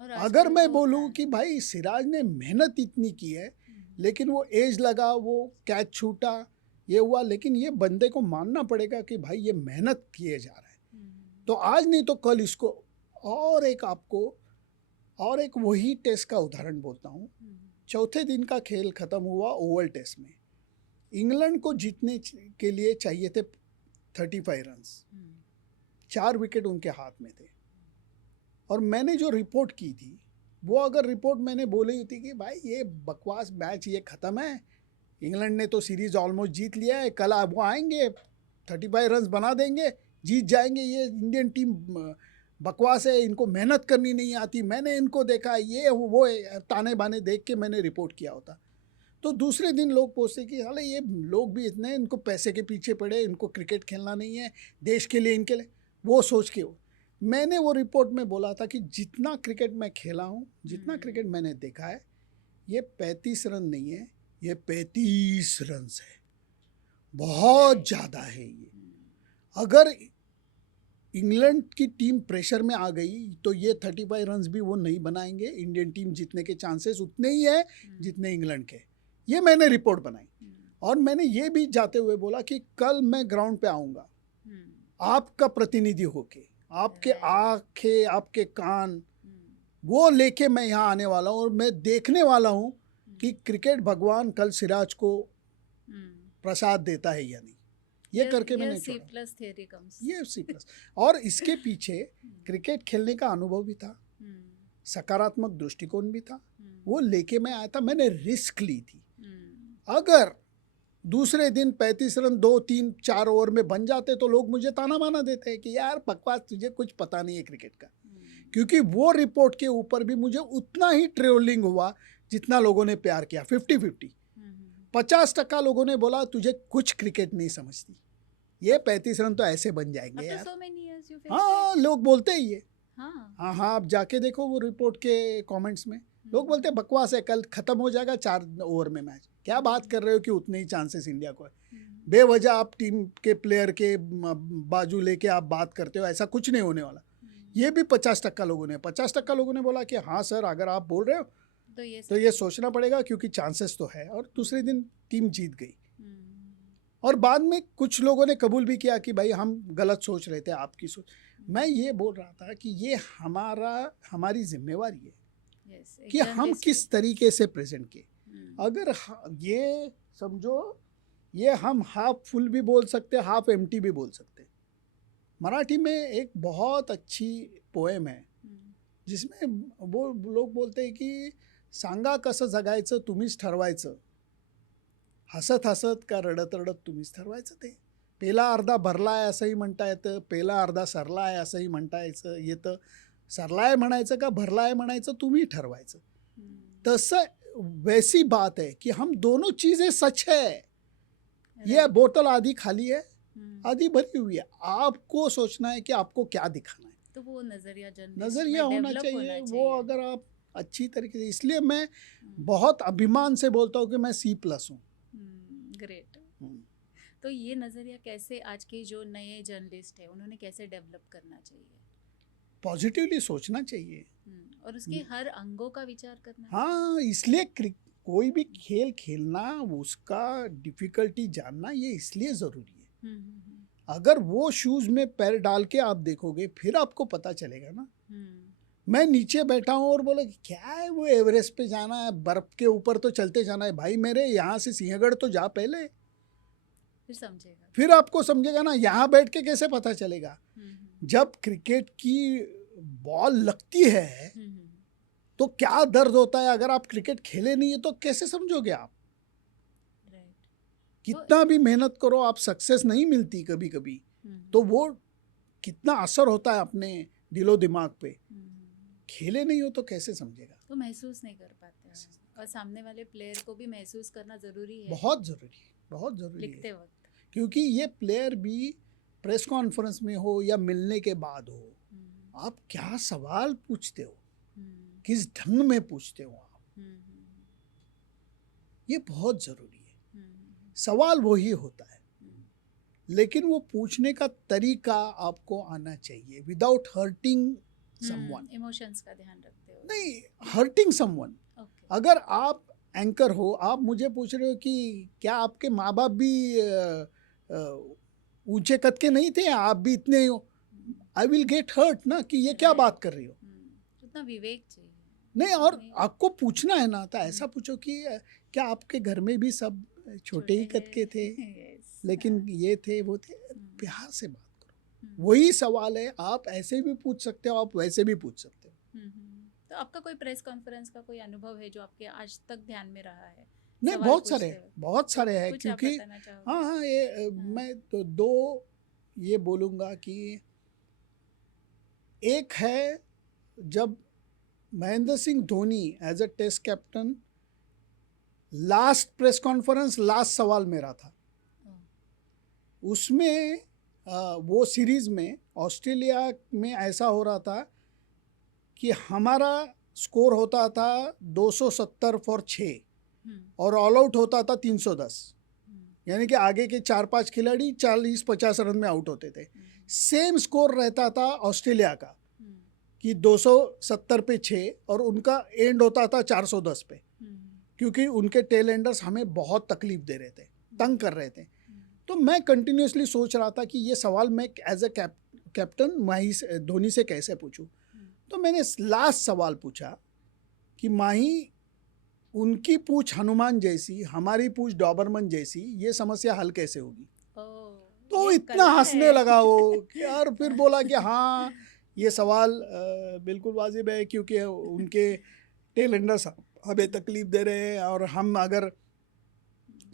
अगर मैं बोलूं कि भाई सिराज ने मेहनत इतनी की है लेकिन वो एज लगा, वो कैच छूटा, ये हुआ, लेकिन ये बंदे को मानना पड़ेगा कि भाई ये मेहनत किए जा रहा है। तो आज नहीं तो कल इसको और एक वही टेस्ट का उदाहरण बोलता हूँ। चौथे दिन का खेल खत्म हुआ ओवल टेस्ट में। इंग्लैंड को जीतने के लिए चाहिए थे 35 रन्स, 4 विकेट उनके हाथ में थे। और मैंने जो रिपोर्ट की थी वो अगर रिपोर्ट मैंने बोली थी कि भाई ये बकवास मैच, ये ख़त्म है, इंग्लैंड ने तो सीरीज़ ऑलमोस्ट जीत लिया है, कल वो आएंगे 35 रन्स बना देंगे, जीत जाएंगे, ये इंडियन टीम बकवास है, इनको मेहनत करनी नहीं आती, मैंने इनको देखा, ये वो ताने बाने देख के मैंने रिपोर्ट किया होता। तो दूसरे दिन लोग पूछते कि हाले ये लोग भी इतने, इनको पैसे के पीछे पड़े, इनको क्रिकेट खेलना नहीं है, देश के लिए इनके लिए, वो सोच के मैंने वो रिपोर्ट में बोला था कि जितना क्रिकेट मैं खेला हूँ, जितना क्रिकेट मैंने देखा है, ये 35 रन नहीं है, ये 35 रन है, बहुत ज़्यादा है ये। अगर इंग्लैंड की टीम प्रेशर में आ गई तो ये 35 रन भी वो नहीं बनाएंगे। इंडियन टीम जीतने के चांसेस उतने ही है जितने इंग्लैंड के। ये मैंने रिपोर्ट बनाई और मैंने ये भी जाते हुए बोला कि कल मैं ग्राउंड पे आऊँगा आपका प्रतिनिधि होके, आपके आँखें, आपके कान वो लेके मैं यहाँ आने वाला हूँ और मैं देखने वाला हूँ कि क्रिकेट भगवान कल सिराज को प्रसाद देता है या नहीं। ये करके मैंने C+, और इसके पीछे क्रिकेट खेलने का अनुभव भी था, सकारात्मक दृष्टिकोण भी था, वो लेके मैं आया था, मैंने रिस्क ली थी। अगर दूसरे दिन 35 रन 2, 3, 4 ओवर में बन जाते तो लोग मुझे ताना बाना देते हैं कि यार बकवास, तुझे कुछ पता नहीं है क्रिकेट का। क्योंकि वो रिपोर्ट के ऊपर भी मुझे उतना ही ट्रोलिंग हुआ जितना लोगों ने प्यार किया। 50-50, 50% लोगों ने बोला तुझे कुछ क्रिकेट नहीं समझती, ये 35 रन तो ऐसे बन जाएंगे यार। हाँ, लोग बोलते ही ये। हाँ, आप जाके देखो वो रिपोर्ट के कमेंट्स में लोग बोलते बकवास है, कल खत्म हो जाएगा 4 ओवर में मैच। क्या बात कर रहे हो कि उतने ही चांसेस इंडिया को है? बेवजह आप टीम के प्लेयर के बाजू लेके आप बात करते हो, ऐसा कुछ नहीं होने वाला। ये भी 50% लोगों ने, 50% लोगों ने बोला कि हाँ सर अगर आप बोल रहे हो तो ये सोचना पड़ेगा क्योंकि चांसेस तो है, और दूसरे दिन टीम जीत गई। और बाद में कुछ लोगों ने कबूल भी किया कि भाई हम गलत सोच रहे थे, आपकी सोच। मैं ये बोल रहा था कि ये हमारी जिम्मेवारी है कि हम किस तरीके से प्रेजेंट किए। अगर ये समझो, ये हम हाफ फुल भी बोल सकते, हाफ एम्प्टी भी बोल सकते। मराठी में एक बहुत अच्छी पोएम है जिसमें वो लोग बोलते हैं कि सांगा कसं जगायचं तुम्हीच ठरवायचं, हसत हसत का रडत रडत तुम्हीच ठरवायचं ते. पेला अर्धा भरला आहे असंही म्हणता येतं, पेला अर्धा सरला आहे असंही म्हणता येतं. सरला आहे म्हणायचं का भरला आहे म्हणायचं तुम्ही ठरवायचं. तसं वैसी बात है कि हम दोनों चीज़ें सच है. ये बोतल आधी खाली है, आधी भरी हुई है. आपको सोचना है कि आपको क्या दिखाना है. तो वो नज़रिया होना चाहिए. वो अगर आप अच्छी तरीके से, इसलिए मैं बहुत अभिमान से बोलता हूँ कि मैं C+ हूँ. ग्रेट. तो ये नज़रिया कैसे आज के जो नए जर्नलिस्ट हैं उन्होंने कैसे डेवलप करना चाहिए? पॉजिटिवली सोचना चाहिए और उसके हर अंगों का विचार करना. हाँ, इसलिए कोई भी खेल खेलना, उसका डिफिकल्टी जानना, ये इसलिए ज़रूरी है. अगर वो शूज़ में पैर डाल के आप देखोगे फिर आपको पता चलेगा ना. मैं नीचे बैठा हूँ और बोला क्या है वो एवरेस्ट पे जाना है, बर्फ़ के ऊपर तो चलते जाना है. भाई मेरे यहाँ से सिंहगढ़ तो जा पहले, फिर समझेगा. फिर आपको समझेगा ना. यहाँ बैठ के कैसे पता चलेगा. जब क्रिकेट की बॉल लगती है तो क्या दर्द होता है. अगर आप क्रिकेट खेले नहीं है तो कैसे समझोगे आप. कितना भी मेहनत करो आप सक्सेस नहीं मिलती कभी कभी. तो वो कितना असर होता है अपने दिलो दिमाग पे. खेले नहीं हो तो कैसे समझेगा. तो महसूस नहीं कर पाते हैं. और सामने वाले प्लेयर को भी महसूस करना ज़रूरी है. बहुत ज़रूरी, बहुत ज़रूरी लिखते वक्त. क्योंकि ये प्लेयर भी प्रेस कॉन्फ्रेंस में हो या मिलने के बाद हो, आप क्या सवाल पूछते हो, किस ढंग में पूछते हो आप, ये बहुत ज़रूरी है. सवाल वही होता है, लेकिन वो पूछने का तरीका आपको आना चाहिए विदाउट हर्टिंग समवन. इमोशंस का ध्यान रखते हो. नहीं, हर्टिंग समवन. अगर आप एंकर हो, आप मुझे पूछ रहे हो कि क्या आपके माँ बाप भी ऊंचे कद के नहीं थे, आप भी इतने हो, आई विल गेट हर्ट ना कि ये क्या बात कर रही हो. उतना विवेक चाहिए. नहीं, और आपको पूछना है ना, तो ऐसा पूछो कि क्या आपके घर में भी सब छोटे ही कद के थे, लेकिन ये थे वो थे. प्यार से बात करो. वही सवाल है. आप ऐसे भी पूछ सकते हो, आप वैसे भी पूछ सकते हो. तो आपका कोई प्रेस कॉन्फ्रेंस का कोई अनुभव है जो आपके आज तक ध्यान में रहा है? नहीं, बहुत सारे हैं. क्योंकि हाँ, ये मैं तो दो ये बोलूँगा कि एक है जब Mahendra Singh Dhoni as a test captain, last press conference, last सवाल मेरा था. उसमें वो सीरीज़ में ऑस्ट्रेलिया में ऐसा हो रहा था कि हमारा स्कोर होता था 270 फॉर 6 और ऑल आउट होता था 310. यानी कि आगे के 4-5 खिलाड़ी 40-50 रन में आउट होते थे. सेम स्कोर रहता था ऑस्ट्रेलिया का कि 270 पे 6 और उनका एंड होता था 410 पे. क्योंकि उनके टेल एंडर्स हमें बहुत तकलीफ दे रहे थे, तंग कर रहे थे. तो मैं कंटिन्यूसली सोच रहा था कि ये सवाल मैं एज अ कैप्टन धोनी से कैसे पूछूं. तो मैंने लास्ट सवाल पूछा कि माही, उनकी पूछ हनुमान जैसी, हमारी पूछ डॉबरमन जैसी, ये समस्या हल कैसे होगी. तो इतना हंसने लगा वो कि यार. फिर बोला कि हाँ ये सवाल बिल्कुल वाजिब है क्योंकि उनके टेल एंडर्स हमें तकलीफ दे रहे हैं और हम अगर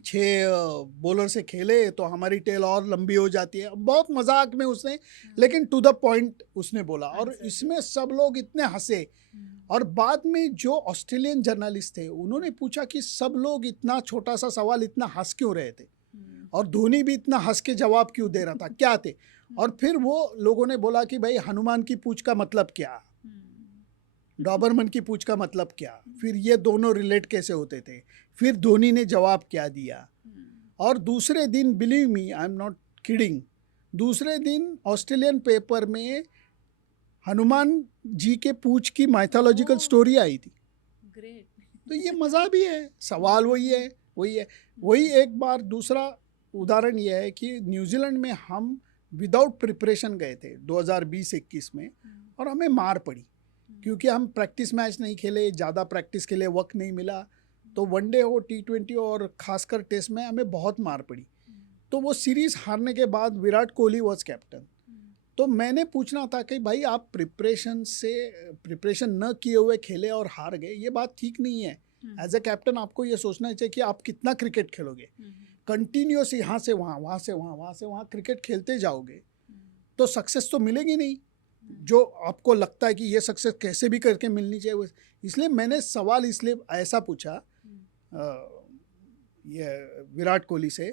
6 बॉलर से खेले तो हमारी टेल और लंबी हो जाती है. बहुत मजाक में उसने, लेकिन टू द पॉइंट उसने बोला. और इसमें सब लोग इतने हंसे. और बाद में जो ऑस्ट्रेलियन जर्नलिस्ट थे उन्होंने पूछा कि सब लोग इतना छोटा सा सवाल इतना हंस क्यों रहे थे और धोनी भी इतना हंस के जवाब क्यों दे रहा था, क्या थे. और फिर वो लोगों ने बोला कि भाई हनुमान की पूछ का मतलब क्या, डॉबरमन की पूछ का मतलब क्या, फिर ये दोनों रिलेट कैसे होते थे. फिर धोनी ने जवाब क्या दिया. और दूसरे दिन, believe me, I am not kidding, दूसरे दिन ऑस्ट्रेलियन पेपर में हनुमान जी के पूछ की माइथोलॉजिकल स्टोरी आई थी। ग्रेट। तो ये मज़ा भी है, सवाल वही है। वही एक बार दूसरा उदाहरण ये है कि न्यूजीलैंड में हम विदाउट प्रिपरेशन गए थे 2020-21 में, और हमें मार पड़ी क्योंकि हम प्रैक्टिस मैच नहीं खेले, ज़्यादा प्रैक्टिस के लिए वक्त नहीं मिला। तो वनडे हो, T20 और खासकर टेस्ट में हमें बहुत मार पड़ी। तो वो सीरीज़ हारने के बाद विराट कोहली वॉज कैप्टन। तो मैंने पूछना था कि भाई आप प्रिपरेशन न किए हुए खेले और हार गए, ये बात ठीक नहीं है। एज ए कैप्टन आपको ये सोचना चाहिए कि आप कितना क्रिकेट खेलोगे। कंटिन्यूस यहाँ से वहाँ, वहाँ से वहाँ, वहाँ से वहाँ क्रिकेट खेलते जाओगे तो सक्सेस तो मिलेगी नहीं, जो आपको लगता है कि ये सक्सेस कैसे भी करके मिलनी चाहिए। इसलिए मैंने सवाल इसलिए ऐसा पूछा ये विराट कोहली से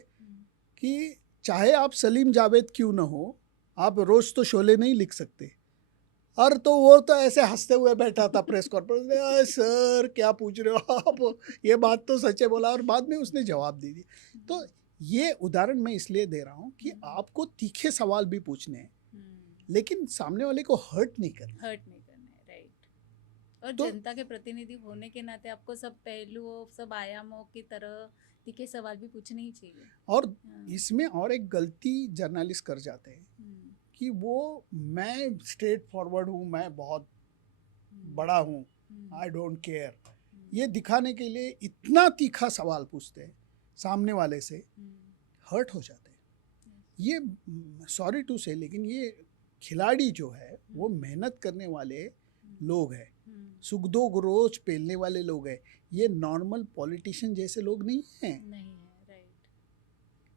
कि चाहे आप सलीम जावेद क्यों ना हो, आप रोज़ तो शोले नहीं लिख सकते। और तो वो तो ऐसे हंसते हुए बैठा था प्रेस कॉन्फ्रेंस में, सर क्या पूछ रहे हो आप, ये बात तो सच है बोला, और बाद में उसने जवाब दे दिया। तो ये उदाहरण मैं इसलिए दे रहा हूँ कि आपको तीखे सवाल भी पूछने हैं, लेकिन सामने वाले को हर्ट नहीं करना है, राइट। और तो जनता के प्रतिनिधि होने के नाते आपको सब पहलुओं, सब आयामों की तरह तीखे सवाल भी पूछने ही चाहिए। और इसमें और एक गलती जर्नलिस्ट कर जाते हैं कि वो मैं स्ट्रेट फॉरवर्ड हूँ, मैं बहुत बड़ा हूँ, आई डोंट केयर, ये दिखाने के लिए इतना तीखा सवाल पूछते हैं, सामने वाले से हर्ट हो जाते हैं। ये सॉरी टू से, लेकिन ये खिलाड़ी जो है वो मेहनत करने वाले लोग हैं, सुख दुख रोज पेलने वाले लोग हैं। ये नॉर्मल पॉलिटिशियन जैसे लोग नहीं हैं, राइट,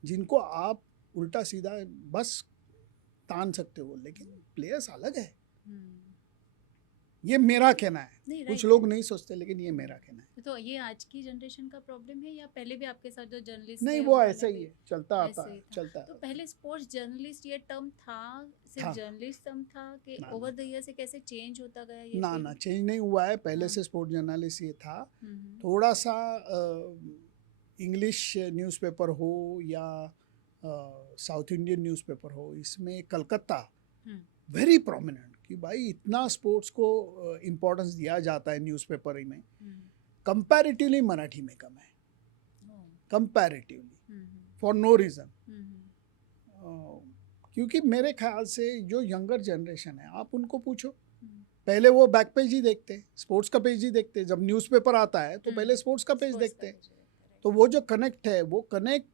जिनको आप उल्टा सीधा बस तान सकते हो, लेकिन प्लेयर्स अलग है। ये मेरा कहना है, कुछ लोग नहीं सोचते, लेकिन ये मेरा कहना है। तो ये आज की जनरेशन का प्रॉब्लम है या पहले भी आपके साथ जो जर्नलिस्ट नहीं, वो ऐसा ही है, चलता आता है, चलता है। तो पहले स्पोर्ट्स जर्नलिस्ट ये टर्म था, सिर्फ जर्नलिस्ट टर्म था कि ओवर द ईयर से कैसे चेंज होता गया? ये ना चेंज नहीं हुआ है, पहले से स्पोर्ट्स जर्नलिस्ट ये था। थोड़ा सा इंग्लिश न्यूज़पेपर हो या साउथ इंडियन न्यूज़पेपर हो, इसमें कलकत्ता वेरी प्रोमिनेंट कि भाई इतना स्पोर्ट्स को इम्पोर्टेंस दिया जाता है न्यूज़पेपर में, कंपैरेटिवली मराठी में कम है, कंपैरेटिवली, फॉर नो रीज़न। क्योंकि मेरे ख्याल से जो यंगर जनरेशन है, आप उनको पूछो, पहले वो बैक पेज ही देखते, स्पोर्ट्स का पेज ही देखते, जब न्यूज़पेपर आता है तो पहले स्पोर्ट्स का पेज देखते। तो वो जो कनेक्ट है, वो कनेक्ट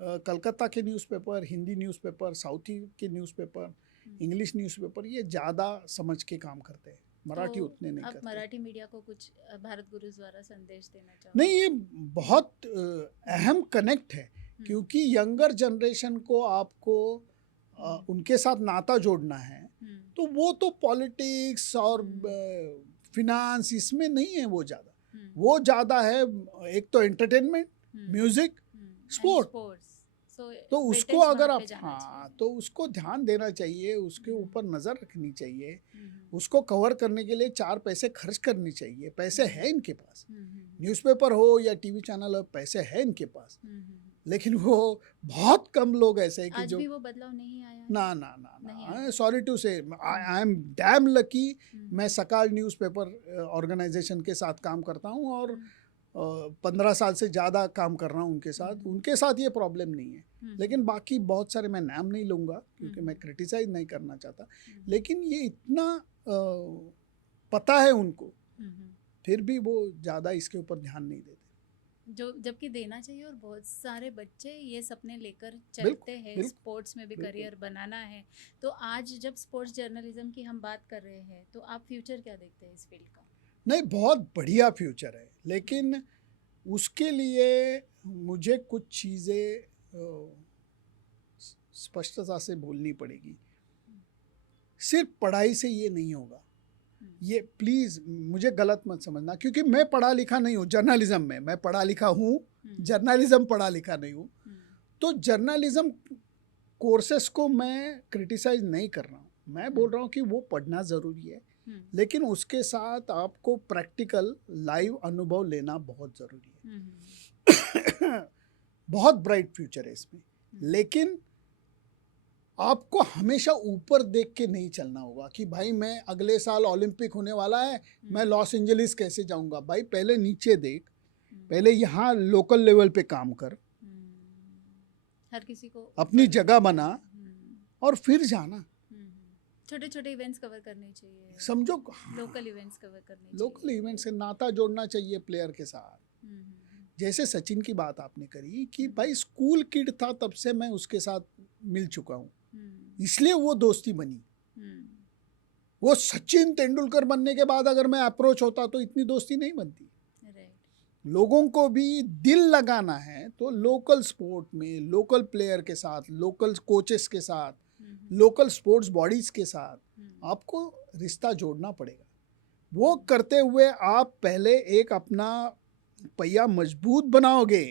कलकत्ता के न्यूज़पेपर, हिंदी न्यूज़पेपर, साउथी के न्यूज़पेपर, इंग्लिश न्यूज़पेपर, ये ज़्यादा समझ के काम करते हैं, मराठी तो उतने नहीं आप करते। मराठी मीडिया को कुछ भारत गुरुज द्वारा संदेश देना चाहोगे? नहीं, ये बहुत अहम कनेक्ट है, क्योंकि यंगर जनरेशन को आपको उनके साथ नाता जोड़ना है, तो वो तो पॉलिटिक्स और फिनांस इसमें नहीं है, वो ज़्यादा है एक तो एंटरटेनमेंट, म्यूजिक, स्पोर्ट्स। तो उसको अगर आप तो उसको ध्यान देना चाहिए, उसके ऊपर नज़र रखनी चाहिए, उसको कवर करने के लिए 4 पैसे खर्च करने चाहिए। पैसे हैं इनके पास, न्यूज़पेपर हो या टीवी चैनल हो, पैसे हैं इनके पास, लेकिन वो बहुत कम लोग ऐसे हैं कि जो भी वो बदलाव नहीं आया। ना सॉरी टू से, आई एम डैम लकी, मैं सकाल न्यूज़पेपर ऑर्गेनाइजेशन के साथ काम करता हूँ और 15 साल से ज़्यादा काम कर रहा हूँ उनके साथ ये प्रॉब्लम नहीं है। लेकिन बाकी बहुत सारे, मैं नाम नहीं लूँगा क्योंकि मैं क्रिटिसाइज नहीं करना चाहता, लेकिन ये इतना पता है उनको, फिर भी वो ज़्यादा इसके ऊपर ध्यान नहीं देते, जो जबकि देना चाहिए। और बहुत सारे बच्चे ये सपने लेकर चलते हैं, स्पोर्ट्स में भी करियर बनाना है। तो आज जब स्पोर्ट्स जर्नलिज्म की हम बात कर रहे हैं, तो आप फ्यूचर क्या देखते हैं इस फील्ड का? नहीं, बहुत बढ़िया फ्यूचर है, लेकिन उसके लिए मुझे कुछ चीज़ें स्पष्टता से बोलनी पड़ेगी। सिर्फ पढ़ाई से ये नहीं होगा, ये प्लीज़ मुझे गलत मत समझना, क्योंकि मैं पढ़ा लिखा नहीं हूँ जर्नलिज्म में, मैं पढ़ा लिखा हूँ, जर्नलिज्म पढ़ा लिखा नहीं हूँ। तो जर्नलिज्म कोर्सेस को मैं क्रिटिसाइज नहीं कर रहा हूँ, मैं बोल रहा हूँ कि वो पढ़ना ज़रूरी है, लेकिन उसके साथ आपको प्रैक्टिकल लाइव अनुभव लेना बहुत ज़रूरी है। बहुत ब्राइट फ्यूचर है इसमें, लेकिन आपको हमेशा ऊपर देख के नहीं चलना होगा कि भाई मैं अगले साल ओलंपिक होने वाला है, मैं लॉस एंजलिस कैसे जाऊंगा। भाई पहले नीचे देख, पहले यहाँ लोकल लेवल पे काम कर, हर किसी को अपनी जगह बना और फिर जाना। छोटे छोटे इवेंट्स कवर करने चाहिए, समझो, लोकल इवेंट्स कवर करने चाहिए, लोकल इवेंट से नाता जोड़ना चाहिए प्लेयर के साथ। जैसे सचिन की बात आपने करी कि भाई स्कूल किड था तब से मैं उसके साथ मिल चुका हूँ, इसलिए वो दोस्ती बनी। वो सचिन तेंदुलकर बनने के बाद अगर मैं अप्रोच होता तो इतनी दोस्ती नहीं बनती। लोगों को भी दिल लगाना है तो लोकल स्पोर्ट में लोकल प्लेयर के साथ, लोकल कोचेस के साथ, लोकल स्पोर्ट्स बॉडीज के साथ आपको रिश्ता जोड़ना पड़ेगा। वो करते हुए आप पहले एक अपना पहिया मजबूत बनाओगे,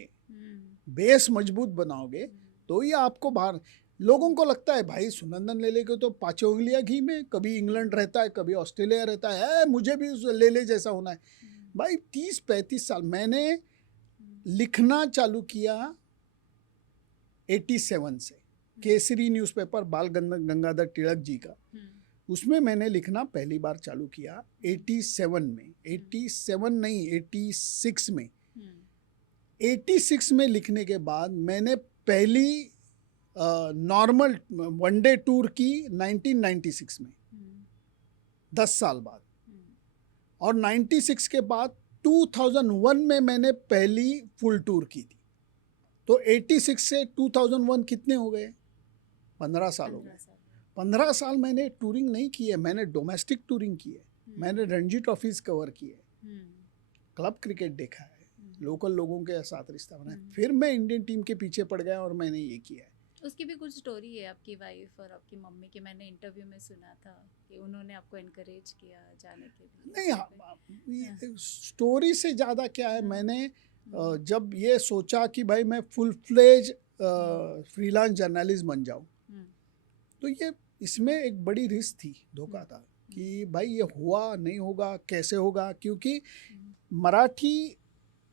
बेस मजबूत बनाओगे, तो ही आपको बाहर। लोगों को लगता है भाई सुनंदन लेले को तो 5 उंगलियां घी में, कभी इंग्लैंड रहता है, कभी ऑस्ट्रेलिया रहता है, मुझे भी उस लेले जैसा होना है। भाई 30-35 साल मैंने लिखना चालू किया 87 से, केसरी न्यूज़पेपर बाल गंगाधर तिलक जी का, उसमें मैंने लिखना पहली बार चालू किया 87 में, 87 नहीं 86 में। 86 में लिखने के बाद मैंने पहली नॉर्मल वनडे टूर की 1996 में, 10 साल बाद। और 96 के बाद 2001 में मैंने पहली फुल टूर की थी। तो 86 से 2001 कितने हो गए? 15 साल हो गए। 15 साल मैंने टूरिंग नहीं की है, मैंने डोमेस्टिक टूरिंग की है, मैंने रणजी ट्रॉफीज कवर की है, क्लब क्रिकेट देखा है, लोकल लोगों के साथ रिश्ता बनाया, फिर मैं इंडियन टीम के पीछे पड़ गया और मैंने ये किया है। उसकी भी कुछ स्टोरी है आपकी वाइफ और आपकी मम्मी की, मैंने इंटरव्यू में सुना था कि उन्होंने आपको एनकरेज किया जाने के लिए। नहीं, स्टोरी से ज़्यादा क्या है, मैंने जब ये सोचा कि भाई मैं फुल फ्लेज फ्रीलांस जर्नलिस्ट बन जाऊँ, तो ये इसमें एक बड़ी रिस्क थी, धोखा था कि भाई ये हुआ नहीं होगा, कैसे होगा, क्योंकि मराठी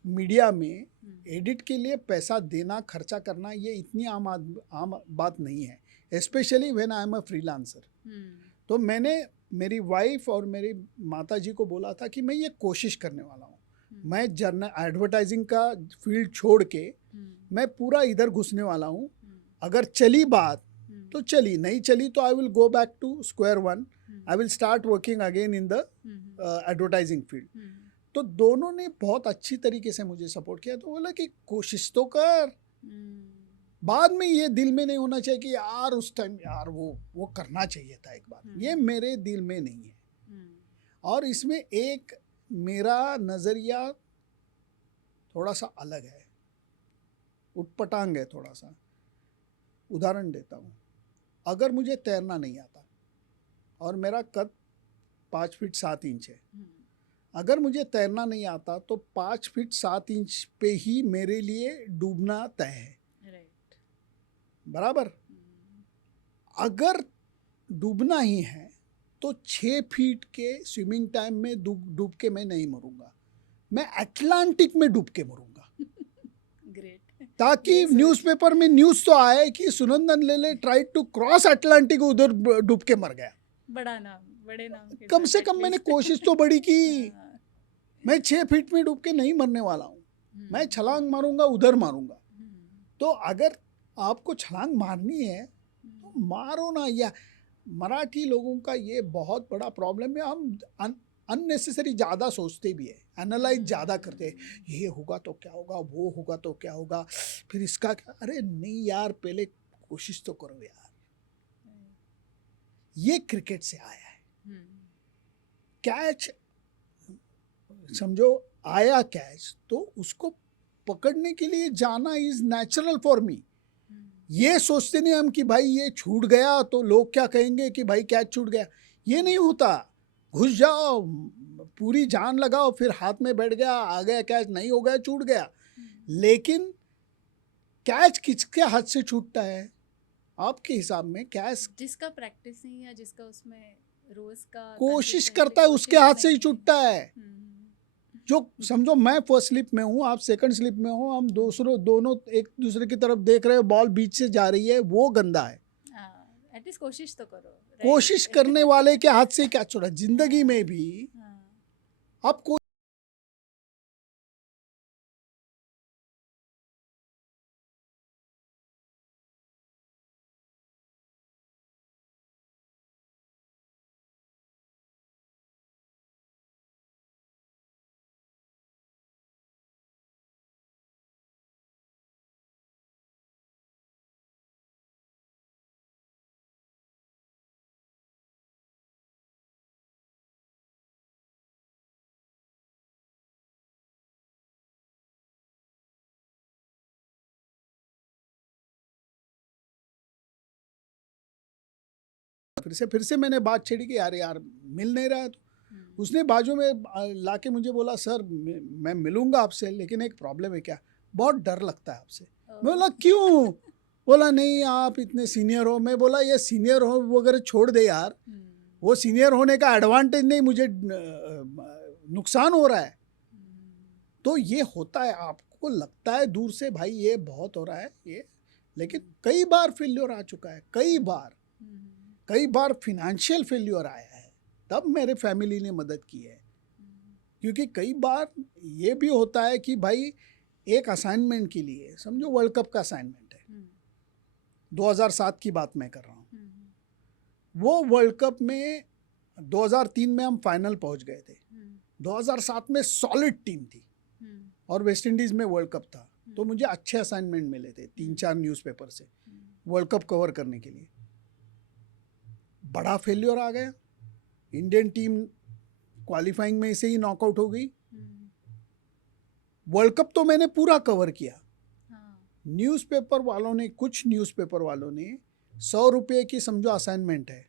मीडिया में एडिट के लिए पैसा देना, खर्चा करना, ये इतनी आम बात नहीं है, specially when I am a freelancer. तो मैंने मेरी वाइफ और मेरी माता जी को बोला था कि मैं ये कोशिश करने वाला हूँ, मैं एडवर्टाइजिंग का फील्ड छोड़ के मैं पूरा इधर घुसने वाला हूँ। अगर चली बात तो चली, नहीं चली तो I will go back to square one, I will start working again in the advertising field. तो दोनों ने बहुत अच्छी तरीके से मुझे सपोर्ट किया। तो बोला कि कोशिश तो कर, बाद में ये दिल में नहीं होना चाहिए कि यार उस टाइम यार वो करना चाहिए था एक बार, ये मेरे दिल में नहीं है। और इसमें एक मेरा नज़रिया थोड़ा सा अलग है, उटपटांग है थोड़ा सा। उदाहरण देता हूँ, अगर मुझे तैरना नहीं आता और मेरा कद 5 फीट 7 इंच है, अगर मुझे तैरना नहीं आता तो 5 फीट 7 इंच पे ही मेरे लिए डूबना तय है, बराबर। अगर डूबना ही है तो 6 फीट के स्विमिंग टाइम में डूब के मैं नहीं मरूंगा, मैं अटलांटिक में डूब के मरूंगा। ताकि न्यूज़पेपर में न्यूज़ तो आए कि सुनंदन लेले ट्राई टू क्रॉस अटलांटिक, उधर डूब के मर गया। बड़ा नाम, बड़े नाम के कम से कम मैंने कोशिश तो बड़ी की। मैं 6 फीट में डूब के नहीं मरने वाला हूँ, मैं छलांग मारूंगा, उधर मारूंगा। तो अगर आपको छलांग मारनी है तो मारो ना। या मराठी लोगों का ये बहुत बड़ा प्रॉब्लम है, हम अननेसेसरी ज़्यादा सोचते भी है, एनालाइज ज़्यादा करते हैं, ये होगा तो क्या होगा, वो होगा तो क्या होगा, फिर इसका क्या। अरे नहीं यार, पहले कोशिश तो करो यार। ये क्रिकेट से आया है। कैच समझो आया कैच, तो उसको पकड़ने के लिए जाना इज नेचुरल फॉर मी। ये सोचते नहीं हम कि भाई ये छूट गया तो लोग क्या कहेंगे कि भाई कैच छूट गया। ये नहीं होता, घुस जाओ, पूरी जान लगाओ, फिर हाथ में बैठ गया, आ गया कैच, नहीं हो गया, छूट गया। लेकिन कैच किसके हाथ से छूटता है आपके हिसाब में? कैच जिसका प्रैक्टिस नहीं है, जिसका उसमें रोज का कोशिश करता है, उसके हाथ से ही छूटता है। जो समझो मैं फर्स्ट स्लिप में हूँ, आप सेकंड स्लिप में हो, हम दोनों एक दूसरे की तरफ देख रहे हो, बॉल बीच से जा रही है, वो गंदा है। एटलीस्ट कोशिश तो करो, right? कोशिश करने वाले के हाथ से क्या छुड़ा, जिंदगी में भी हाँ, आप कोई फिर से मैंने बात छेड़ी कि यार यार मिल नहीं रहा है। तो उसने बाजू में लाके मुझे बोला, सर मैं मिलूंगा आपसे, लेकिन एक प्रॉब्लम है। क्या? बहुत डर लगता है आपसे। मैं बोला क्यों? बोला नहीं आप इतने सीनियर हो। मैं बोला ये सीनियर हो वगैरह छोड़ दे यार, वो सीनियर होने का एडवांटेज नहीं, मुझे नुकसान हो रहा है। तो ये होता है, आपको लगता है दूर से भाई ये बहुत हो रहा है ये, लेकिन कई बार फेल्योर आ चुका है, कई बार फिनेंशियल फेल्योर आया है, तब मेरे फैमिली ने मदद की है। क्योंकि कई बार ये भी होता है कि भाई एक असाइनमेंट के लिए, समझो वर्ल्ड कप का असाइनमेंट है, 2007 की बात मैं कर रहा हूँ। वो वर्ल्ड कप में 2003 में हम फाइनल पहुंच गए थे, 2007 में सॉलिड टीम थी और वेस्ट इंडीज में वर्ल्ड कप था। तो मुझे अच्छे असाइनमेंट मिले थे 3-4 न्यूज़पेपर से वर्ल्ड कप कवर करने के लिए। बड़ा फेल्योर आ गया, इंडियन टीम क्वालिफाइंग में से ही नॉकआउट हो गई। वर्ल्ड कप तो मैंने पूरा कवर किया। न्यूज़पेपर वालों ने, कुछ न्यूज़पेपर वालों ने 100 रुपये की समझो असाइनमेंट है,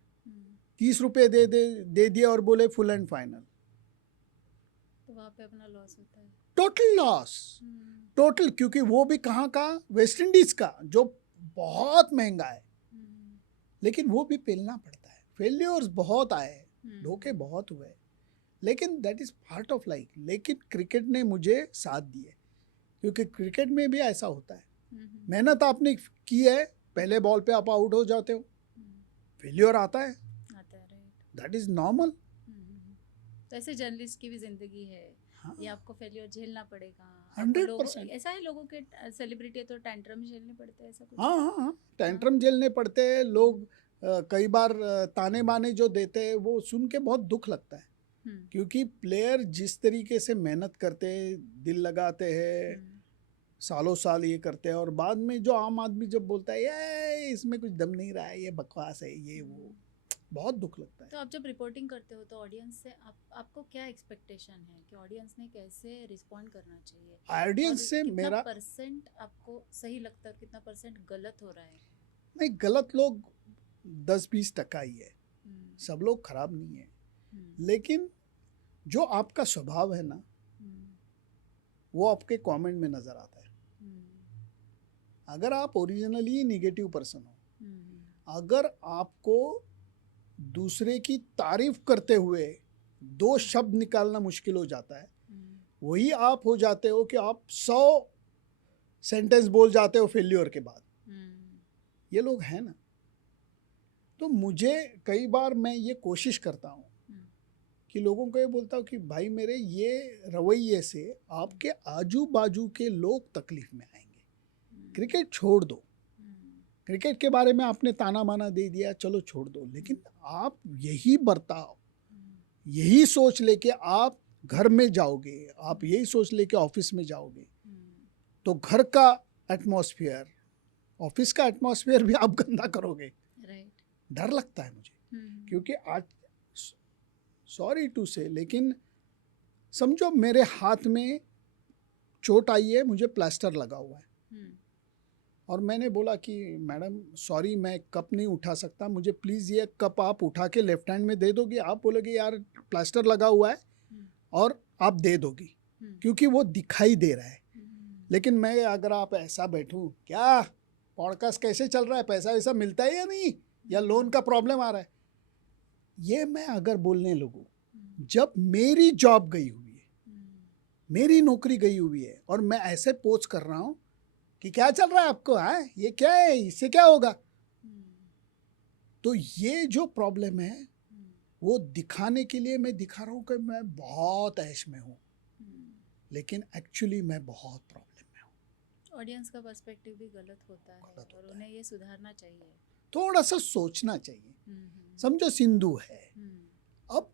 30 रुपये दे दिए और बोले फुल एंड फाइनल। तो वहाँ पे अपना लॉस होता है, टोटल लॉस, टोटल। क्योंकि वो भी कहाँ का? वेस्ट इंडीज का, जो बहुत महंगा है, लेकिन वो भी पेलना पड़ता है। फेल्योर्स बहुत आए, धोखे बहुत हुए, लेकिन that is part of life. लेकिन क्रिकेट ने मुझे साथ दिए, क्योंकि क्रिकेट में भी ऐसा होता है, मेहनत आपने की है, पहले बॉल पे आप आउट हो जाते हो, फेल्योर आता है, दैट इज नॉर्मल। तो ऐसे जर्नलिस्ट की भी जिंदगी है। हाँ, ये आपको फेल्योर झेलना पड़ेगा। 100%। ऐसा है, लोगों के सेलिब्रिटी तो टैंट्रम झेलने पड़ते हैं, ऐसा कुछ? हाँ, टैंट्रम झेलने पड़ते हैं लोग। कई बार ताने बाने जो देते हैं वो सुन के बहुत दुख लगता है, क्योंकि प्लेयर जिस तरीके से मेहनत करते हैं, दिल लगाते हैं, सालों साल ये करते हैं, और बाद में जो आम आदमी जब बोलता है ये इसमें कुछ दम नहीं रहा है, ये बकवास है, ये वो, बहुत दुख लगता है। तो आप जब रिपोर्टिंग करते हो तो ऑडियंस से आपको क्या एक्सपेक्टेशन है कि ऑडियंस ने कैसे रिस्पॉन्ड करना चाहिए? ऑडियंस से मेरा परसेंट आपको सही लगता है और कितना परसेंट गलत हो रहा है? नहीं, गलत लोग 10-20% ही है, सब लोग खराब नहीं है। लेकिन जो आपका स्वभाव है ना, वो आपके कमेंट में नजर आता है। अगर आप ओरिजिनली नेगेटिव पर्सन हो, अगर आपको दूसरे की तारीफ करते हुए 2 शब्द निकालना मुश्किल हो जाता है, वही आप हो जाते हो कि आप 100 सेंटेंस बोल जाते हो फेल्योर के बाद। ये लोग हैं ना। तो मुझे कई बार मैं ये कोशिश करता हूँ कि लोगों को ये बोलता हूँ कि भाई मेरे ये रवैये से आपके आजू बाजू के लोग तकलीफ में आएंगे। क्रिकेट छोड़ दो, क्रिकेट के बारे में आपने ताना माना दे दिया, चलो छोड़ दो, लेकिन आप यही बर्ताव, यही सोच लेके आप घर में जाओगे, आप यही सोच लेके ऑफिस में जाओगे, तो घर का एटमॉस्फेयर, ऑफिस का एटमॉस्फेयर भी आप गंदा करोगे। डर लगता है मुझे, क्योंकि आज सॉरी टू से, लेकिन समझो मेरे हाथ में चोट आई है, मुझे प्लास्टर लगा हुआ है, और मैंने बोला कि मैडम सॉरी मैं कप नहीं उठा सकता, मुझे प्लीज़ ये कप आप उठा के लेफ्ट हैंड में दे दोगी? आप बोलोगे यार प्लास्टर लगा हुआ है और आप दे दोगी, क्योंकि वो दिखाई दे रहा है। लेकिन मैं अगर आप ऐसा बैठूं, क्या पॉडकास्ट कैसे चल रहा है, पैसा वैसा मिलता है या नहीं, या लोन का प्रॉब्लम आ रहा है, ये मैं अगर बोलने लगूं, जब मेरी जॉब गई हुई है, मेरी नौकरी गई हुई है, और मैं ऐसे पोस्ट कर रहा हूं कि क्या चल रहा है आपको, है ये क्या है, इससे क्या होगा, तो ये जो प्रॉब्लम है वो दिखाने के लिए मैं दिखा रहा हूँ कि मैं बहुत ऐश में हूँ, लेकिन एक्चुअली मैं बहुत प्रॉब्लम में हूँ। ऑडियंस का पर्सपेक्टिव भी गलत होता है और उन्हें ये सुधारना चाहिए, थोड़ा सा सोचना चाहिए। समझो सिंधु है, अब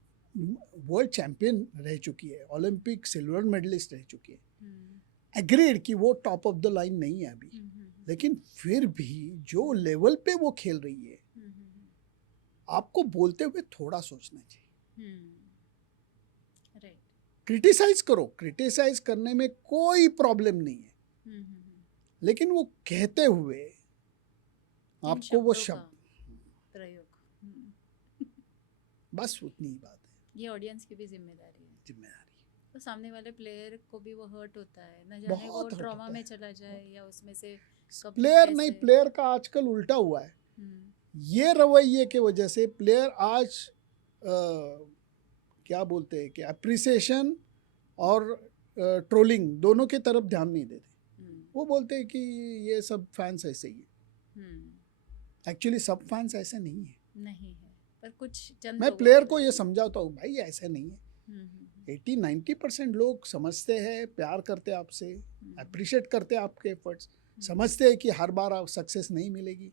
वर्ल्ड चैंपियन रह चुकी है, ओलंपिक सिल्वर मेडलिस्ट रह चुकी है, एग्रीड कि वो टॉप ऑफ द लाइन नहीं है अभी, लेकिन फिर भी जो लेवल पे वो खेल रही है, आपको बोलते हुए थोड़ा सोचना चाहिए। क्रिटिसाइज करो, क्रिटिसाइज करने में कोई प्रॉब्लम नहीं है, लेकिन वो कहते हुए आपको वो शब्द प्रयोग बस उतनी ही बात है। ये ऑडियंस की भी जिम्मेदारी है। तो सामने वाले प्लेयर को भी वो हर्ट होता है, न जाने वो ट्रॉमा में चला जाए या उसमें से प्लेयर नहीं, प्लेयर का आजकल उल्टा हुआ है। ये रवैये के वजह से प्लेयर आज क्या बोलते हैं कि अप्रिसिएशन और ट्रोलिंग दोनों की तरफ ध्यान नहीं देते। वो बोलते हैं कि ये सब फैंस ऐसे ही है। एक्चुअली सब फैंस ऐसे नहीं है, पर कुछ चंद मैं प्लेयर को ये समझाता हूँ, भाई ऐसे नहीं है। 80-90% लोग समझते हैं, प्यार करते हैं आपसे, अप्रिशिएट करते हैं आपके एफर्ट्स, समझते हैं कि हर बार आप सक्सेस नहीं मिलेगी।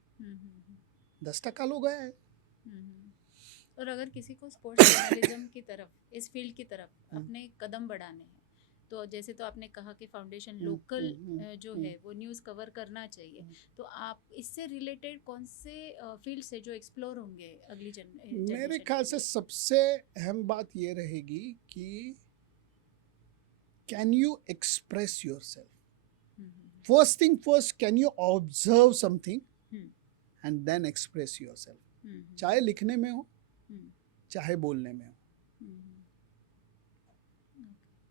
10% लोग हैं। और अगर किसी को स्पोर्ट्स जर्नलिज्म की तरफ, इस फील्ड की तरफ अपने कदम बढ़ाने हैं, तो जैसे तो आपने कहा कि फाउंडेशन लोकल जो है वो न्यूज़ कवर करना चाहिए, तो आप इससे रिलेटेड कौन से फील्ड से जो एक्सप्लोर होंगे अगली जनरेशन? मेरे ख्याल से सबसे अहम बात ये रहेगी कि can you express yourself. First thing first, can you observe something and then express yourself. चाहे लिखने में हो, चाहे बोलने में हो।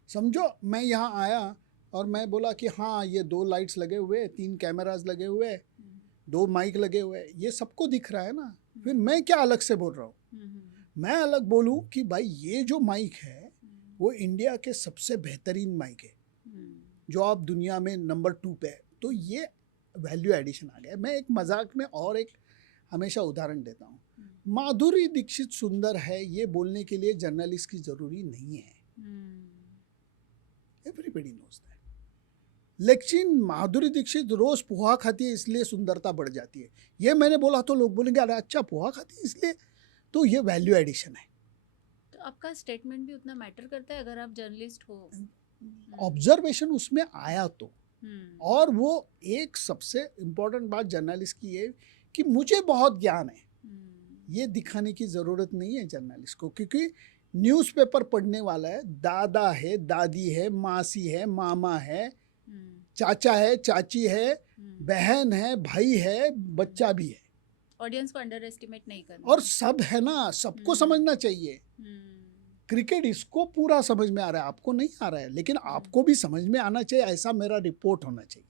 समझो मैं यहाँ आया और मैं बोला कि हाँ ये 2 लाइट्स लगे हुए, 3 कैमरास लगे हुए, 2 माइक लगे हुए, ये सबको दिख रहा है ना, फिर मैं क्या अलग से बोल रहा हूँ? मैं अलग बोलूँ कि भाई ये जो माइक है वो इंडिया के सबसे बेहतरीन माइक है, जो आप दुनिया में नंबर 2 पे है, तो ये वैल्यू एडिशन आ गया। मैं एक मजाक में और एक हमेशा उदाहरण देता हूँ, माधुरी दीक्षित सुंदर है ये बोलने के लिए जर्नलिस्ट की ज़रूरी नहीं है। Everybody knows that. लेकिन माधुरी दीक्षित रोज पोहा खाती है इसलिए सुंदरता बढ़ जाती है, ये मैंने बोला तो लोग बोलेंगे अरे अच्छा पोहा खाती है इसलिए, तो ये वैल्यू एडिशन है। तो आपका स्टेटमेंट भी उतना मैटर करता है अगर आप जर्नलिस्ट हो। ऑब्जर्वेशन उसमें आया तो, और वो एक सबसे इम्पोर्टेंट बात जर्नलिस्ट की है कि मुझे बहुत ज्ञान है, ये दिखाने की ज़रूरत नहीं है जर्नलिस्ट को, क्योंकि न्यूज़पेपर पढ़ने वाला है, दादा है, दादी है, मासी है, मामा है, चाचा है, चाची है, बहन है, भाई है, बच्चा भी है। ऑडियंस को अंडर एस्टिमेट नहीं करना, और सब है ना, सबको समझना चाहिए। क्रिकेट इसको पूरा समझ में आ रहा है, आपको नहीं आ रहा है, लेकिन आपको भी समझ में आना चाहिए, ऐसा मेरा रिपोर्ट होना चाहिए।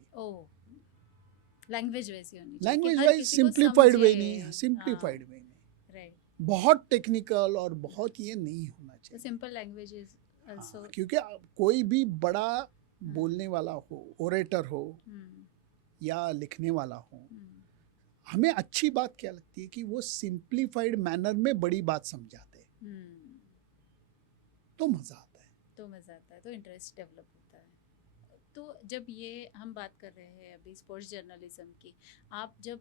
लैंग्वेज वैसी होनी चाहिए, लैंग्वेज वाइज सिंप्लीफाइड वे नहीं, सिंप्लीफाइड वे नहीं, बहुत टेक्निकल और बहुत ये नहीं होना चाहिए। सिंपल लैंग्वेज इज आल्सो, क्योंकि कोई भी बड़ा बोलने वाला हो, ओरेटर हो या लिखने वाला हो, हमें अच्छी बात क्या लगती है कि वो सिंप्लीफाइड मैनर में बड़ी बात समझाते हैं, तो मज़ा आता है, तो इंटरेस्ट डेवलप होता है। तो जब ये हम बात कर रहे हैं अभी स्पोर्ट्स जर्नलिज्म की, आप जब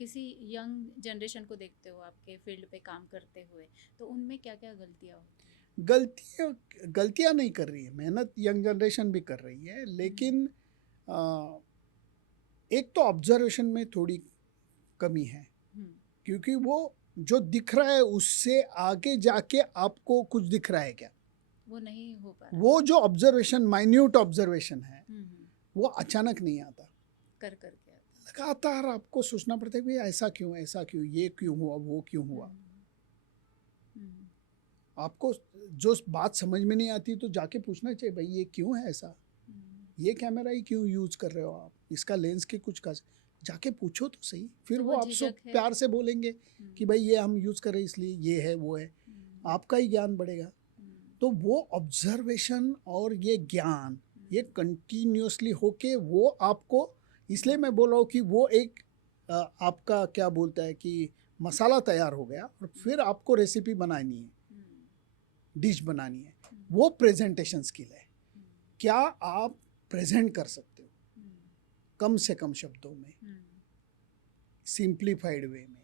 किसी यंग जनरेशन को देखते हो आपके फील्ड पे काम करते हुए, तो उनमें क्या क्या गलतियाँ होती हैं? गलतियाँ नहीं कर रही है, मेहनत यंग जनरेशन भी कर रही है, लेकिन एक तो ऑब्जर्वेशन में थोड़ी कमी है, क्योंकि वो जो दिख रहा है उससे आगे जाके आपको कुछ दिख रहा है क्या, वो नहीं हो पा रहा। वो जो ऑब्जर्वेशन, माइन्यूट ऑब्जर्वेशन है, वो अचानक नहीं आता, करके लगातार आपको सोचना पड़ता है कि ऐसा क्यों, ये क्यों हुआ, वो क्यों हुआ। आपको जो बात समझ में नहीं आती तो जाके पूछना चाहिए, भाई ये क्यों है ऐसा, ये कैमरा ही क्यों यूज कर रहे हो आप, इसका लेंस के कुछ का जाके पूछो तो सही, फिर वो आपसे प्यार से बोलेंगे कि भाई ये हम यूज कर रहे हैं इसलिए ये है वो है, आपका ही ज्ञान बढ़ेगा। तो वो ऑब्जर्वेशन और ये ज्ञान ये कंटिन्यूसली होके वो आपको, इसलिए मैं बोल रहा हूँ कि वो एक आपका क्या बोलता है कि मसाला तैयार हो गया और फिर आपको रेसिपी बनानी है, डिश बनानी है, वो प्रेजेंटेशन स्किल है। क्या आप प्रेजेंट कर सकते हो कम से कम शब्दों में, सिंप्लीफाइड वे में,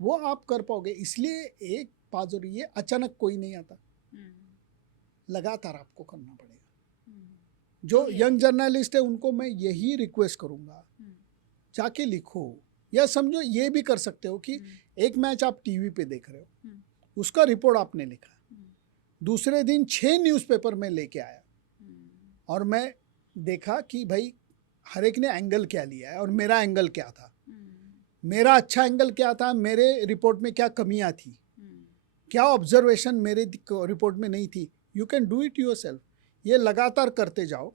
वो आप कर पाओगे। इसलिए एक बात जरूरी, ये अचानक कोई नहीं आता, लगातार आपको करना पड़ेगा। जो यंग जर्नलिस्ट है उनको मैं यही रिक्वेस्ट करूंगा, जाके लिखो, या समझो ये भी कर सकते हो कि एक मैच आप टीवी पे देख रहे हो, उसका रिपोर्ट आपने लिखा, दूसरे दिन 6 न्यूज़पेपर में लेके आया और मैं देखा कि भाई हर एक ने एंगल क्या लिया है और मेरा एंगल क्या था, मेरा अच्छा एंगल क्या था, मेरे रिपोर्ट में क्या कमियां थी, क्या ऑब्जर्वेशन मेरे रिपोर्ट में नहीं थी। You can do it yourself. ये लगातार करते जाओ।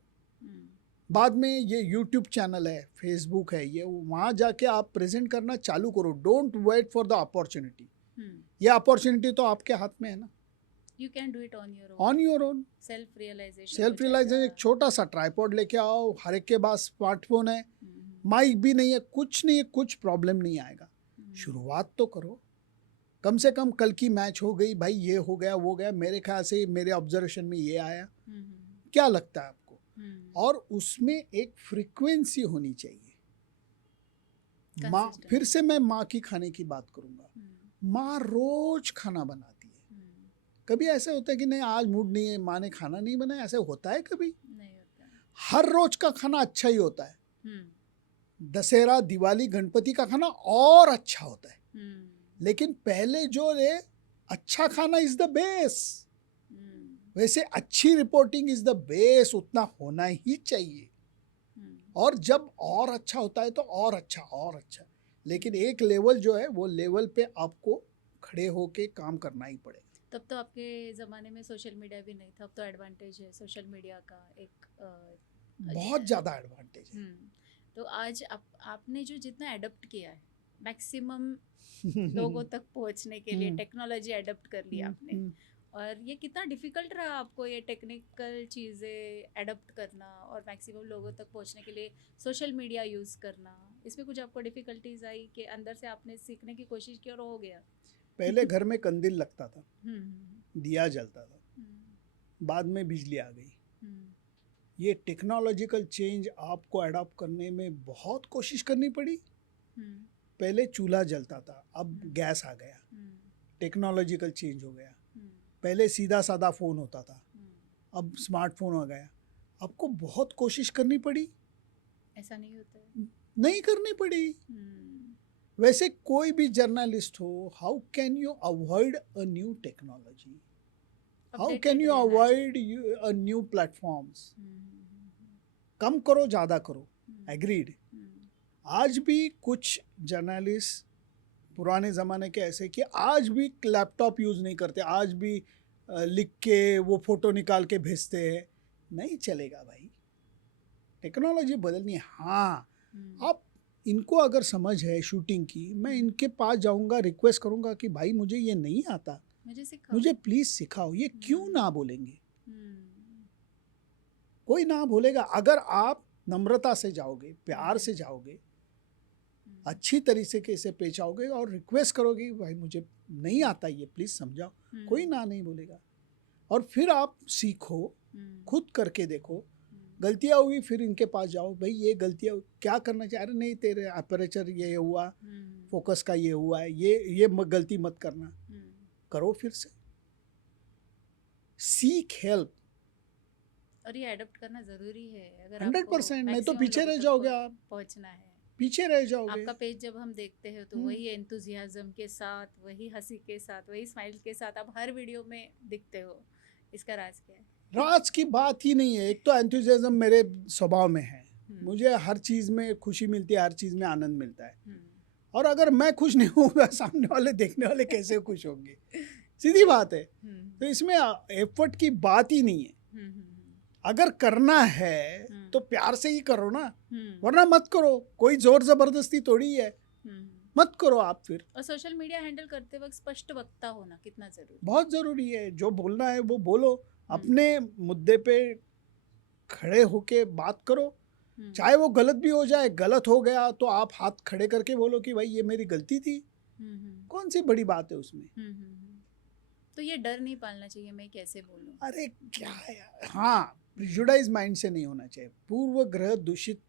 बाद में ये यूट्यूब चैनल है, फेसबुक है, ये वहाँ जाके आप प्रेजेंट करना चालू करो। Don't wait for the opportunity. ये अपॉर्चुनिटी तो आपके हाथ में है ना। You can do it on your own. On your own. Self realization. Self realisation. एक छोटा सा ट्राइपॉड लेके आओ, हर एक के पास स्मार्टफोन है, माइक भी नहीं है, कुछ नहीं है, कुछ प्रॉब्लम नहीं आएगा। शुरुआत तो करो। कम से कम कल की मैच हो गई भाई, ये हो गया वो गया, मेरे ख्याल से मेरे ऑब्जर्वेशन में ये आया, क्या लगता है आपको, और उसमें एक फ्रीक्वेंसी होनी चाहिए। माँ, फिर से मैं माँ की खाने की बात करूंगा। माँ रोज खाना बनाती है। कभी ऐसा होता है कि नहीं आज मूड नहीं है, माँ ने खाना नहीं बनाया, ऐसे होता है? कभी नहीं होता। हर रोज का खाना अच्छा ही होता है। दशहरा, दिवाली, गणपति का खाना और अच्छा होता है। लेकिन पहले जो है अच्छा खाना इज द बेस, वैसे अच्छी रिपोर्टिंग इज द बेस, उतना होना ही चाहिए। और जब और अच्छा होता है तो और अच्छा और अच्छा, लेकिन एक लेवल जो है वो लेवल पे आपको खड़े होके काम करना ही पड़ेगा। तब तो आपके ज़माने में सोशल मीडिया भी नहीं था, अब तो एडवांटेज है सोशल मीडिया का, एक बहुत ज़्यादा एडवांटेज है। तो आज आपने जो जितना एडप्ट किया है मैक्सिमम लोगों तक पहुंचने के लिए टेक्नोलॉजी एडप्ट कर ली आपने, और ये कितना डिफ़िकल्ट रहा आपको ये टेक्निकल चीज़ें एडप्ट करना और मैक्सिमम लोगों तक पहुंचने के लिए सोशल मीडिया यूज़ करना, इसमें कुछ आपको डिफ़िकल्टीज आई कि अंदर से आपने सीखने की कोशिश की और हो गया? पहले घर में कंदील लगता था, दिया जलता था, बाद में बिजली आ गई। ये टेक्नोलॉजिकल चेंज आपको अडॉप्ट करने में बहुत कोशिश करनी पड़ी। पहले चूल्हा जलता था, अब गैस आ गया, टेक्नोलॉजिकल चेंज हो गया। पहले सीधा साधा फ़ोन होता था, अब स्मार्टफोन आ गया। आपको बहुत कोशिश करनी पड़ी, ऐसा नहीं होता है? नहीं करनी पड़ी। वैसे कोई भी जर्नलिस्ट हो, how can you avoid a new technology, how can you avoid a new platforms. कम करो ज़्यादा करो, एग्रीड। आज भी कुछ जर्नलिस्ट पुराने ज़माने के ऐसे कि आज भी लैपटॉप यूज़ नहीं करते, आज भी लिख के वो फ़ोटो निकाल के भेजते हैं। नहीं चलेगा भाई, टेक्नोलॉजी बदलनी है। हाँ, आप इनको अगर समझ है शूटिंग की, मैं इनके पास जाऊंगा, रिक्वेस्ट करूंगा कि भाई मुझे ये नहीं आता, मुझे प्लीज़ सिखाओ। ये क्यों ना बोलेंगे? कोई ना बोलेगा। अगर आप नम्रता से जाओगे, प्यार से जाओगे, अच्छी तरीके से पेश आओगे और रिक्वेस्ट करोगे भाई मुझे नहीं आता ये, प्लीज़ समझाओ, कोई ना नहीं बोलेगा। और फिर आप सीखो, खुद करके देखो, गलतियाँ हुई फिर इनके पास जाओ, भाई ये गलतियाँ क्या करना चाहिए, अरे नहीं तेरे अपर्चर ये हुआ, फोकस का ये हुआ है, ये गलती मत करना, करो फिर से, सीख हेल्प। और ये एडप्ट करना ज़रूरी है। अगर 100%, नहीं तो पीछे रह जाओगे, आप पहुंचना है, पीछे रह जाओगे। आपका पेज जब हम देखते हैं तो वही एंथुजियाज्म के साथ, वही हंसी के साथ, वही स्माइल के साथ आप हर वीडियो में दिखते हो। इसका राज क्या है? राज की बात ही नहीं है। एक तो एंथुजियाज्म मेरे स्वभाव में है, मुझे हर चीज़ में खुशी मिलती है, हर चीज़ में आनंद मिलता है। और अगर मैं खुश नहीं होऊंगा, सामने वाले देखने वाले कैसे खुश होंगे? सीधी बात है। तो इसमें एफर्ट की बात ही नहीं है। अगर करना है तो प्यार से ही करो ना, वरना मत करो। कोई जोर जबरदस्ती थोड़ी है, मत करो आप फिर। और सोशल मीडिया हैंडल करते वक्त स्पष्ट वक्ता होना कितना जरूरी? बहुत जरूरी है। जो बोलना है वो बोलो, अपने मुद्दे पे खड़े होके बात करो, चाहे वो गलत भी हो जाए। गलत हो गया तो आप हाथ खड़े करके बोलो कि भाई ये मेरी गलती थी, कौन सी बड़ी बात है उसमें? तो ये डर नहीं पालना चाहिए, मैं कैसे बोलूं? अरे क्या है यार, हाँ, प्रिजुडाइज माइंड से नहीं होना चाहिए, पूर्व ग्रह दूषित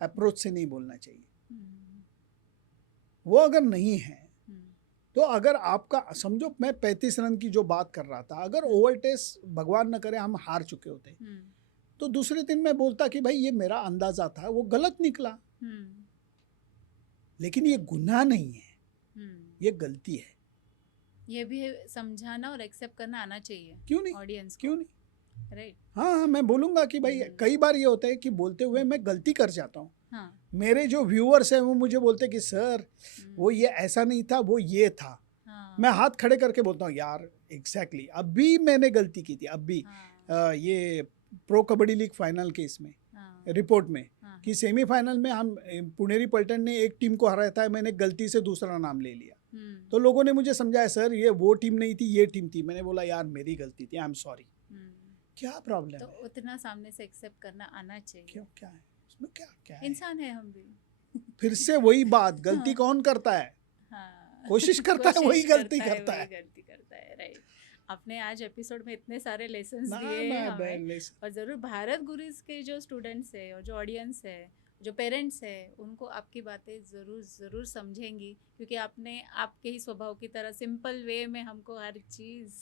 अप्रोच से नहीं बोलना चाहिए। वो अगर नहीं है तो अगर आपका, समझो मैं 35 रन की जो बात कर रहा था, अगर ओवर टेस्ट भगवान न करे हम हार चुके होते तो दूसरे दिन मैं बोलता कि भाई ये मेरा अंदाजा था, वो गलत निकला। लेकिन ये गुनाह नहीं है, ये गलती है। ये भी समझाना और एक्सेप्ट करना आना चाहिए। क्यों नहीं? ऑडियंस क्यों नहीं? राइट। हाँ, मैं बोलूंगा कि भाई कई बार ये होता है कि बोलते हुए मैं गलती कर जाता हूँ। हाँ। मेरे जो व्यूअर्स हैं वो मुझे बोलते हैं कि सर वो ये ऐसा नहीं था, वो ये था। हाँ। मैं हाथ खड़े करके बोलता हूँ यार एग्जैक्टली अभी मैंने गलती की थी, अभी ये प्रो कबड्डी लीग फाइनल के इसमें रिपोर्ट में कि सेमीफाइनल में हम पुनेरी पलटन ने एक टीम को हराया था, मैंने गलती से दूसरा नाम ले लिया। तो लोगों ने मुझे समझाया सर ये वो टीम नहीं थी, ये टीम थी। मैंने बोला यार मेरी गलती थी, आई एम सॉरी। क्या प्रॉब्लम तो है? उतना सामने से एक्सेप्ट करना आना चाहिए। क्यों, क्या है उसमें? क्या है? इंसान है हम भी। फिर से वही बात, गलती कौन करता है? कोशिश करता है, वही गलती करता है। राइट। आपने आज एपिसोड में इतने सारे लेसन्स ना, दिए ना, हमें, और ज़रूर भारत गुरुज के जो स्टूडेंट्स है और जो ऑडियंस है, जो पेरेंट्स है, उनको आपकी बातें ज़रूर समझेंगी, क्योंकि आपने आपके ही स्वभाव की तरह सिंपल वे में हमको हर चीज़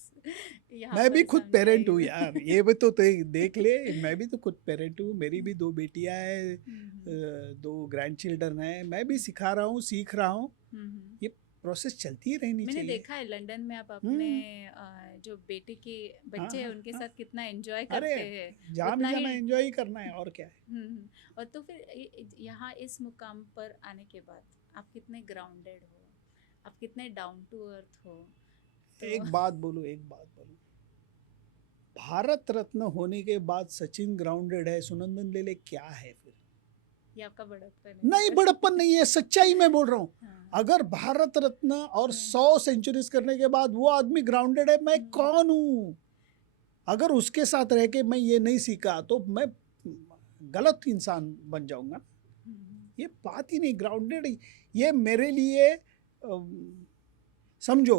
यहाँ मैं भी पर खुद पेरेंट हूँ समझाई। यार, ये भी तो देख ले, मैं भी तो खुद पेरेंट हूँ। मेरी भी 2 बेटियाँ हैं, 2 ग्रैंड चिल्ड्रन हैं। मैं भी सिखा रहा हूँ, सीख रहा हूँ। ये प्रोसेस चलती ही रहनी चाहिए। मैंने देखा है लंदन में आप अपने जो बेटे के बच्चे हैं उनके साथ कितना एंजॉय करते हैं। जहाँ भी जाना एंजॉय ही करना है, और क्या है। और तो फिर यहाँ इस मुकाम पर आने के बाद आप कितने ग्राउंडेड हो, आप कितने डाउन टू अर्थ हो। तो एक बात बोलूं, भारत रत्न होने के बाद सचिन ग्राउंडेड है, सुनंदन ले ले, क्या है फिर? ये आपका बड़प्पन है? नहीं, बड़प्पन नहीं है, सच्चाई में बोल रहा हूँ। अगर भारत रत्न और 100 सेंचुरीज करने के बाद वो आदमी ग्राउंडेड है, मैं कौन हूँ? अगर उसके साथ रह के मैं ये नहीं सीखा तो मैं गलत इंसान बन जाऊंगा। ये बात ही नहीं, ग्राउंडेड ये मेरे लिए समझो,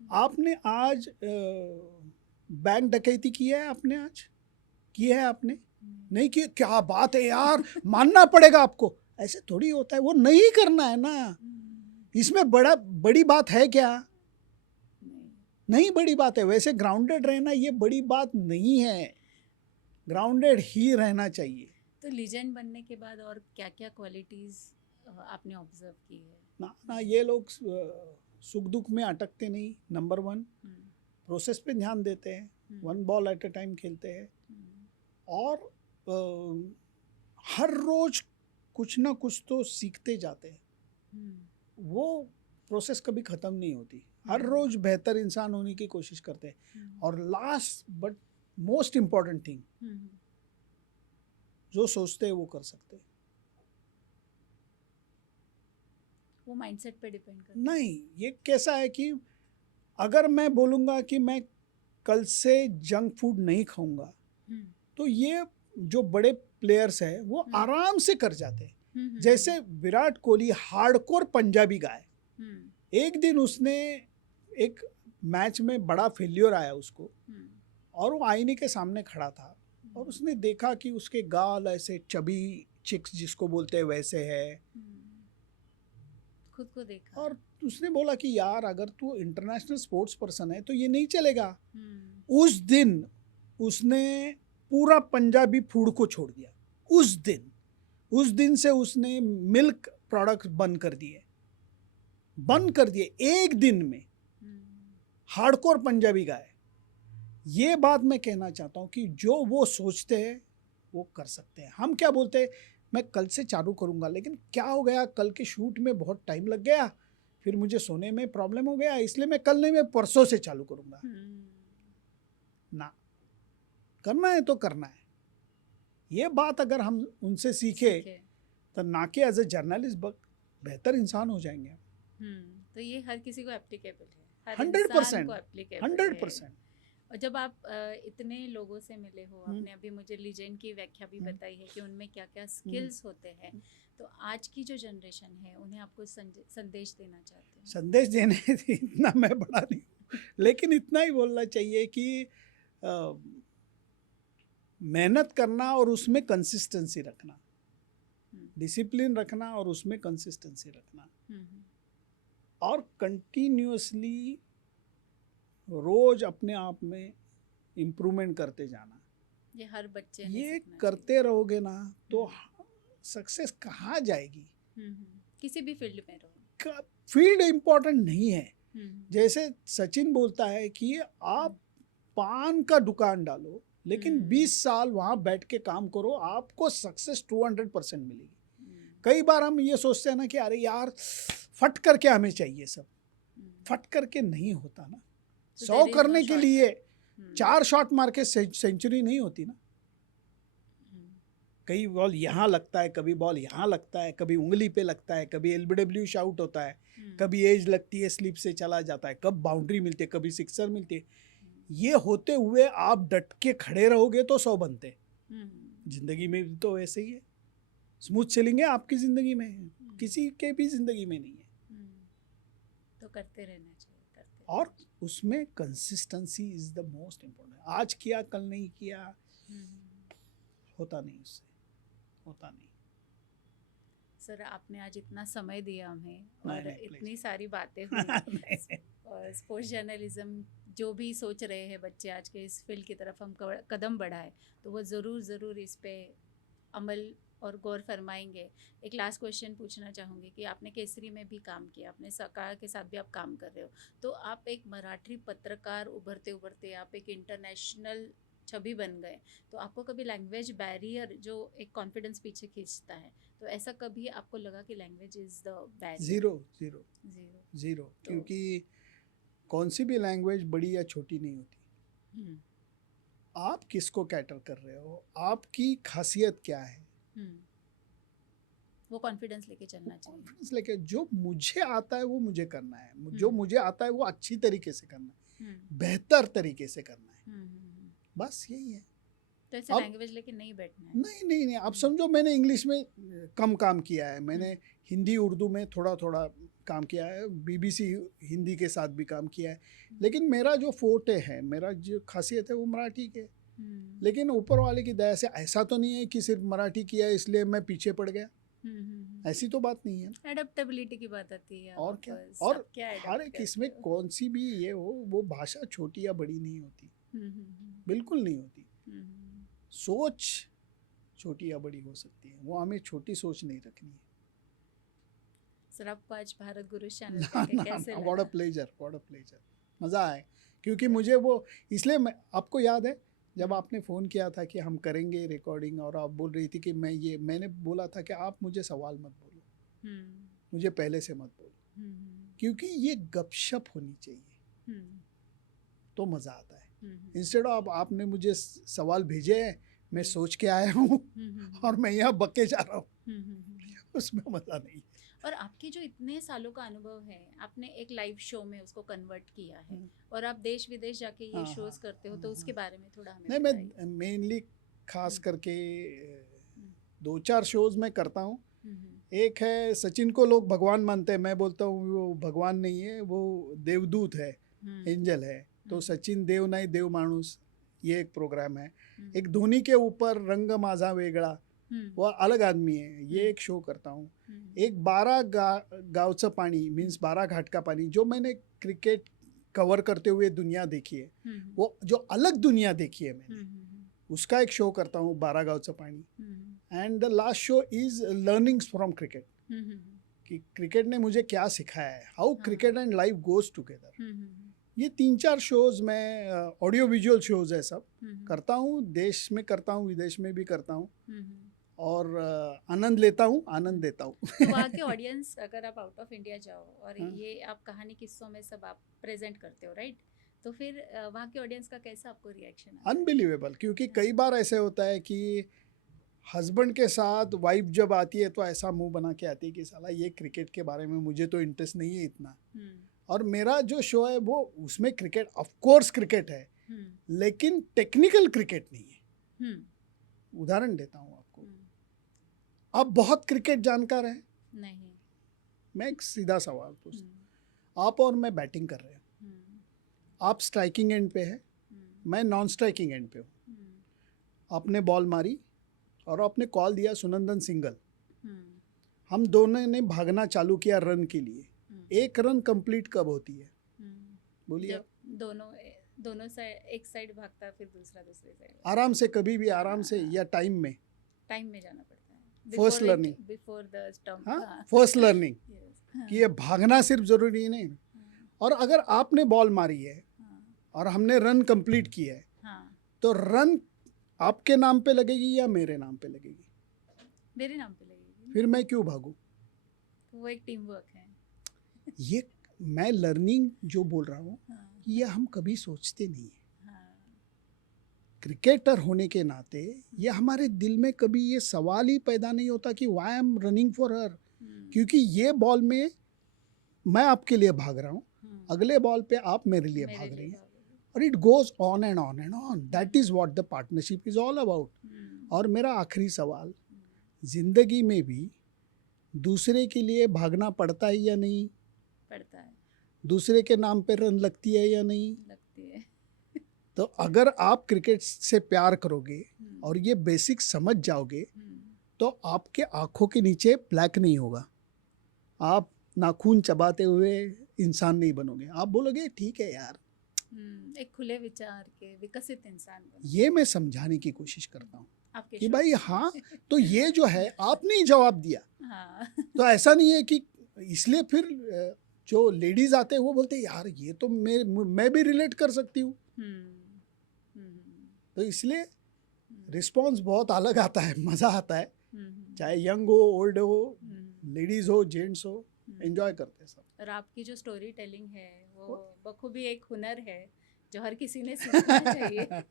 आपने आज बैंक डकैती की है, आपने नहीं की? क्या बात है यार, मानना पड़ेगा आपको। ऐसे थोड़ी होता है, वो नहीं करना है ना। इसमें बड़ी बात है क्या? नहीं बड़ी बात है। वैसे ग्राउंडेड रहना ये बड़ी बात नहीं है, ग्राउंडेड ही रहना चाहिए। तो लीजेंड बनने के बाद और क्या क्या क्वालिटीज आपने ऑब्जर्व की है? ना, ये लोग सुख दुख में अटकते नहीं, नंबर 1। प्रोसेस पे ध्यान देते हैं, 1 बॉल एट अ टाइम खेलते हैं, और हर रोज कुछ ना कुछ तो सीखते जाते हैं। वो प्रोसेस कभी ख़त्म नहीं होती, हर रोज बेहतर इंसान होने की कोशिश करते हैं। और last but most important thing, जो सोचते हैं वो कर सकते हैं। वो माइंडसेट पे डिपेंड करता है। नहीं, ये कैसा है कि अगर मैं बोलूँगा कि मैं कल से जंक फूड नहीं खाऊंगा, तो ये जो बड़े प्लेयर्स हैं वो आराम से कर जाते हैं। जैसे विराट कोहली हार्डकोर पंजाबी गाय, एक दिन उसने एक मैच में बड़ा फेल्योर आया उसको, और वो आईने के सामने खड़ा था, और उसने देखा कि उसके गाल ऐसे चबी चिक्स जिसको बोलते हैं वैसे है, खुद को देखा, और उसने बोला कि यार अगर तू इंटरनेशनल स्पोर्ट्स पर्सन है तो ये नहीं चलेगा। उस दिन उसने पूरा पंजाबी फूड को छोड़ दिया। उस दिन से उसने मिल्क प्रोडक्ट बंद कर दिए एक दिन में। हार्डकोर पंजाबी गाय। ये बात मैं कहना चाहता हूँ कि जो वो सोचते हैं वो कर सकते हैं। हम क्या बोलते हैं, मैं कल से चालू करूँगा, लेकिन क्या हो गया, कल के शूट में बहुत टाइम लग गया, फिर मुझे सोने में प्रॉब्लम हो गया, इसलिए मैं कल नहीं, मैं परसों से चालू करूँगा। ना, करना है तो करना है। ये बात अगर हम उनसे सीखे तो ना कि एज ए जर्नलिस्ट बेहतर इंसान हो जाएंगे। तो ये हर किसी को एप्लीकेबल है, 100%। और जब आप इतने लोगों से मिले हो, आपने अभी मुझे लीजेंड की व्याख्या भी बताई है कि उनमें क्या क्या स्किल्स होते हैं, तो आज की जो जनरेशन है उन्हें आपको संदेश देना चाहते हैं? संदेश देने इतना मैं बड़ा नहीं हूँ, लेकिन इतना ही बोलना चाहिए कि मेहनत करना और उसमें कंसिस्टेंसी रखना, डिसिप्लिन रखना और उसमें कंसिस्टेंसी रखना, और कंटिन्यूअसली रोज अपने आप में इम्प्रूवमेंट करते जाना। ये हर बच्चे ये करते रहोगे ना तो सक्सेस कहाँ जाएगी? किसी भी फील्ड में रहो, फील्ड इम्पोर्टेंट नहीं है। जैसे सचिन बोलता है कि आप पान का दुकान डालो लेकिन 20 साल वहां बैठ के काम करो, आपको सक्सेस 200% मिलेगी। कई बार हम ये सोचते हैं ना कि अरे यार फट करके हमें चाहिए सब, फट करके नहीं होता ना। 100 करने के लिए 4 शॉट मार के सेंचुरी नहीं होती ना। कई बॉल यहाँ लगता है, कभी बॉल यहाँ लगता है, कभी उंगली पे लगता है, कभी एलबीडब्ल्यू शाउट होता है, कभी एज लगती है, स्लिप से चला जाता है, कब बाउंड्री मिलती है, कभी सिक्सर मिलती है। ये होते हुए आप डट के खड़े रहोगे तो 100 बनते। जिंदगी में तो वैसे ही है, स्मूथ सेलिंग है आपकी जिंदगी में, किसी के भी जिंदगी में नहीं है। तो करते रहना चाहिए, और उसमें consistency is the most important. आज किया कल नहीं किया होता नहीं, उससे होता नहीं। सर आपने आज इतना समय दिया हमें और इतनी सारी बातें हुई और स्पोर्ट्स जर्नलिज्म जो भी सोच रहे हैं बच्चे आज के इस फील्ड की तरफ हम कदम बढ़ाए तो वो ज़रूर इस पे अमल और गौर फरमाएंगे। एक लास्ट क्वेश्चन पूछना चाहूँगी कि आपने केसरी में भी काम किया, अपने सरकार के साथ भी आप काम कर रहे हो, तो आप एक मराठी पत्रकार उभरते उभरते आप एक इंटरनेशनल छवि बन गए, तो आपको कभी लैंग्वेज बैरियर जो एक कॉन्फिडेंस पीछे खींचता है, तो ऐसा कभी आपको लगा कि language is the barrier? Zero क्योंकि कौन सी भी लैंग्वेज बड़ी या छोटी नहीं होती। आप किसको कैटर कर रहे हो, आपकी खासियत क्या है, वो कॉन्फिडेंस लेके चलना चाहिए। कॉन्फिडेंस लेके जो मुझे आता है वो मुझे करना है, जो मुझे आता है वो अच्छी तरीके से करना है, बेहतर तरीके से करना है, बस यही है। तो ऐसे लैंग्वेज लेके नहीं बैठना है। नहीं आप समझो, मैंने इंग्लिश में कम काम किया है, मैंने हिंदी उर्दू में थोड़ा काम किया है, बीबीसी हिंदी के साथ भी काम किया है, लेकिन मेरा जो फोर्टे है, मेरा जो खासियत है वो मराठी के। लेकिन ऊपर वाले की दया से ऐसा तो नहीं है कि सिर्फ मराठी किया है इसलिए मैं पीछे पड़ गया, ऐसी तो बात नहीं है। एडेप्टेबिलिटी की बात आती है। और क्या, और हर एक इसमें कौन सी भी ये हो, वो भाषा छोटी या बड़ी नहीं होती, बिल्कुल नहीं होती। सोच छोटी या बड़ी हो सकती है, वो हमें छोटी सोच नहीं रखनी है। सर आपको आज भारत गुरु चैनल पे कैसे लगा? व्हाट अ प्लेजर, मज़ा आया। क्योंकि मुझे वो इसलिए, मैं आपको याद है जब आपने फ़ोन किया था कि हम करेंगे रिकॉर्डिंग, और आप बोल रही थी कि मैंने बोला था कि आप मुझे सवाल मत बोलो, मुझे पहले से मत बोलो, क्योंकि ये गपशप होनी चाहिए तो मज़ा आता है। इंस्टेड ऑफ आपने मुझे सवाल भेजे हैं, मैं सोच के आया हूँ और मैं यहाँ बके जा रहा हूँ, उसमें मज़ा नहीं है। और आपके जो इतने सालों का अनुभव है, आपने एक लाइव शो में उसको कन्वर्ट किया है और आप देश विदेश जाके ये शोज करते हो, तो उसके बारे में थोड़ा हमें नहीं, मैं मेनली खास करके 2-4 शोज में करता हूँ। एक है, सचिन को लोग भगवान मानते हैं, मैं बोलता हूँ वो भगवान नहीं है, वो देवदूत है, एंजल है। तो सचिन देव नहीं देव माणूस, ये एक प्रोग्राम है। एक धोनी के ऊपर रंग माझा वेगळा, वो अलग आदमी है, ये एक शो करता हूँ। एक 12 गावचं पाणी मीन्स 12 घाट का पानी, जो मैंने क्रिकेट कवर करते हुए दुनिया देखी है, वो जो अलग दुनिया देखी है मैंने, उसका एक शो करता हूँ, 12 गावचं पाणी। And the last show is learnings from cricket, कि क्रिकेट ने मुझे क्या सिखाया है, how cricket and life goes together. ये 3-4 शोज मैं, ऑडियो विजुअल शोज है सब, करता हूँ, देश में करता हूँ, विदेश में भी करता हूँ, और आनंद लेता हूँ, आनंद देता हूँ। तो वहाँ के ऑडियंस, अगर आप आउट ऑफ इंडिया जाओ और ये आप कहानी किस्सों में सब आप प्रेजेंट करते हो, राइट, तो फिर वहाँ के ऑडियंस का कैसा आपको रिएक्शन आता है? अनबिलीवेबल, क्योंकि कई बार ऐसे होता है कि हस्बैंड के साथ वाइफ जब आती है तो ऐसा मुंह बना के आती है कि साला ये क्रिकेट के बारे में मुझे तो इंटरेस्ट नहीं है इतना, और मेरा जो शो है वो उसमें क्रिकेट, ऑफ कोर्स क्रिकेट है, लेकिन टेक्निकल क्रिकेट नहीं है। उदाहरण देता हूँ आपको, आप बहुत क्रिकेट जानकार हैं? नहीं। मैं एक सीधा सवाल पूछता, आप और मैं बैटिंग कर रहे हैं, आप स्ट्राइकिंग एंड पे है, मैं नॉन स्ट्राइकिंग एंड पे हूँ। आपने बॉल मारी और आपने कॉल दिया सुनंदन सिंगल, हम दोनों ने भागना चालू किया रन के लिए। एक रन कंप्लीट कब होती है? बोलिए। दोनों साइड, एक साइड भागता है फिर दूसरा दूसरी साइड। आराम से, कभी भी आराम से, या टाइम में जाना पड़ता है। First learning, before the stump. हाँ, फर्स्ट लर्निंग कि ये भागना सिर्फ जरूरी नहीं। और अगर आपने बॉल मारी है और हमने रन कंप्लीट किया है, तो रन आपके नाम पे लगेगी या मेरे नाम पे लगेगी? मेरे नाम पे लगेगी। फिर मैं क्यों भागूं? वो एक टीम वर्क है। ये मैं लर्निंग जो बोल रहा हूँ, ये हम कभी सोचते नहीं है। क्रिकेटर होने के नाते ये हमारे दिल में कभी ये सवाल ही पैदा नहीं होता कि why I am running for her, क्योंकि ये बॉल में मैं आपके लिए भाग रहा हूँ, अगले बॉल पे आप मेरे लिए भाग रही हैं, और it goes on and on and on. That is what the partnership is all about. और मेरा आखिरी सवाल, जिंदगी में भी दूसरे के लिए भागना पड़ता है या नहीं? पड़ता है। दूसरे के नाम पे रन लगती है या नहीं? लगती है। तो अगर आप क्रिकेट से प्यार करोगे और ये बेसिक समझ जाओगे, तो आपके आंखों के नीचे ब्लैक नहीं होगा, आप नाखून चबाते हुए इंसान नहीं बनोगे। आप बोलोगे ठीक है यार, एक खुले विचार के विकसित इंसान बनो। ये मैं समझाने की कोशिश करता हूँ कि भाई हाँ, तो ये जो है आपने ही जवाब दिया। तो ऐसा नहीं है कि इसलिए फिर जो लेडीज आते हैं वो बोलते हैं यार ये तो मैं भी रिलेट कर सकती हूँ। तो इसलिए रिस्पॉन्स बहुत अलग आता है, मज़ा आता है, चाहे यंग हो, ओल्ड हो, लेडीज हो, जेंट्स हो, एंजॉय करते हैं सब। और आपकी जो स्टोरी टेलिंग है वो बखूबी एक हुनर है जो हर किसी ने सीखना चाहिए।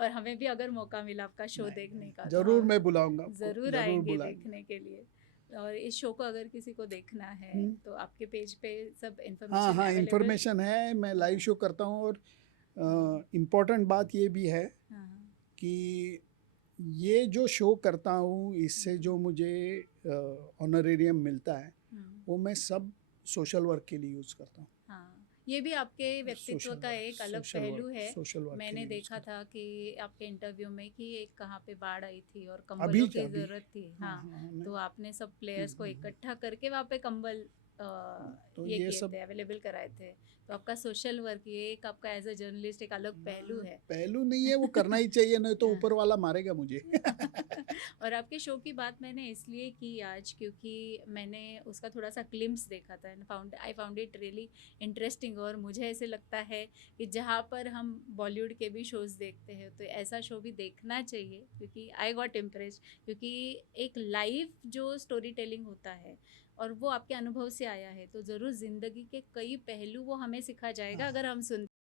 और हमें भी अगर मौका मिला आपका शो देखने का, जरूर मैं बुलाऊंगा, जरूर आएंगे देखने के लिए। और इस शो को अगर किसी को देखना है तो आपके पेज पे सब इन्फॉर्मेशन हाँ इन्फॉर्मेशन है। मैं लाइव शो करता हूँ। और इम्पोर्टेंट बात ये भी है कि ये जो शो करता हूँ इससे जो मुझे ऑनरेरियम मिलता है वो मैं सब सोशल वर्क के लिए यूज़ करता हूँ। ये भी आपके व्यक्तित्व का एक अलग पहलू है। मैंने देखा था कि आपके इंटरव्यू में कि एक कहाँ पे बाढ़ आई थी और कंबलों की ज़रूरत थी। तो आपने सब प्लेयर्स को इकट्ठा करके वहाँ पे कंबल तो ये किए थे, अवेलेबल कराए थे। तो आपका सोशल वर्क, ये एक आपका एज अ जर्नलिस्ट एक अलग पहलू है। पहलू नहीं है, वो करना ही चाहिए, नहीं तो ऊपर वाला मारेगा मुझे। और आपके शो की बात मैंने इसलिए की आज क्योंकि मैंने उसका थोड़ा सा ग्लिम्स देखा था and I found it really interesting. और मुझे ऐसे लगता है कि जहाँ पर हम बॉलीवुड के भी शोज़ देखते हैं तो ऐसा शो भी देखना चाहिए, क्योंकि आई गॉट इम्प्रेस्ड। क्योंकि एक लाइव जो स्टोरी टेलिंग होता है और वो आपके अनुभव से आया है, तो ज़रूर ज़िंदगी के कई पहलू वो हमें सिखा जाएगा अगर हम सुन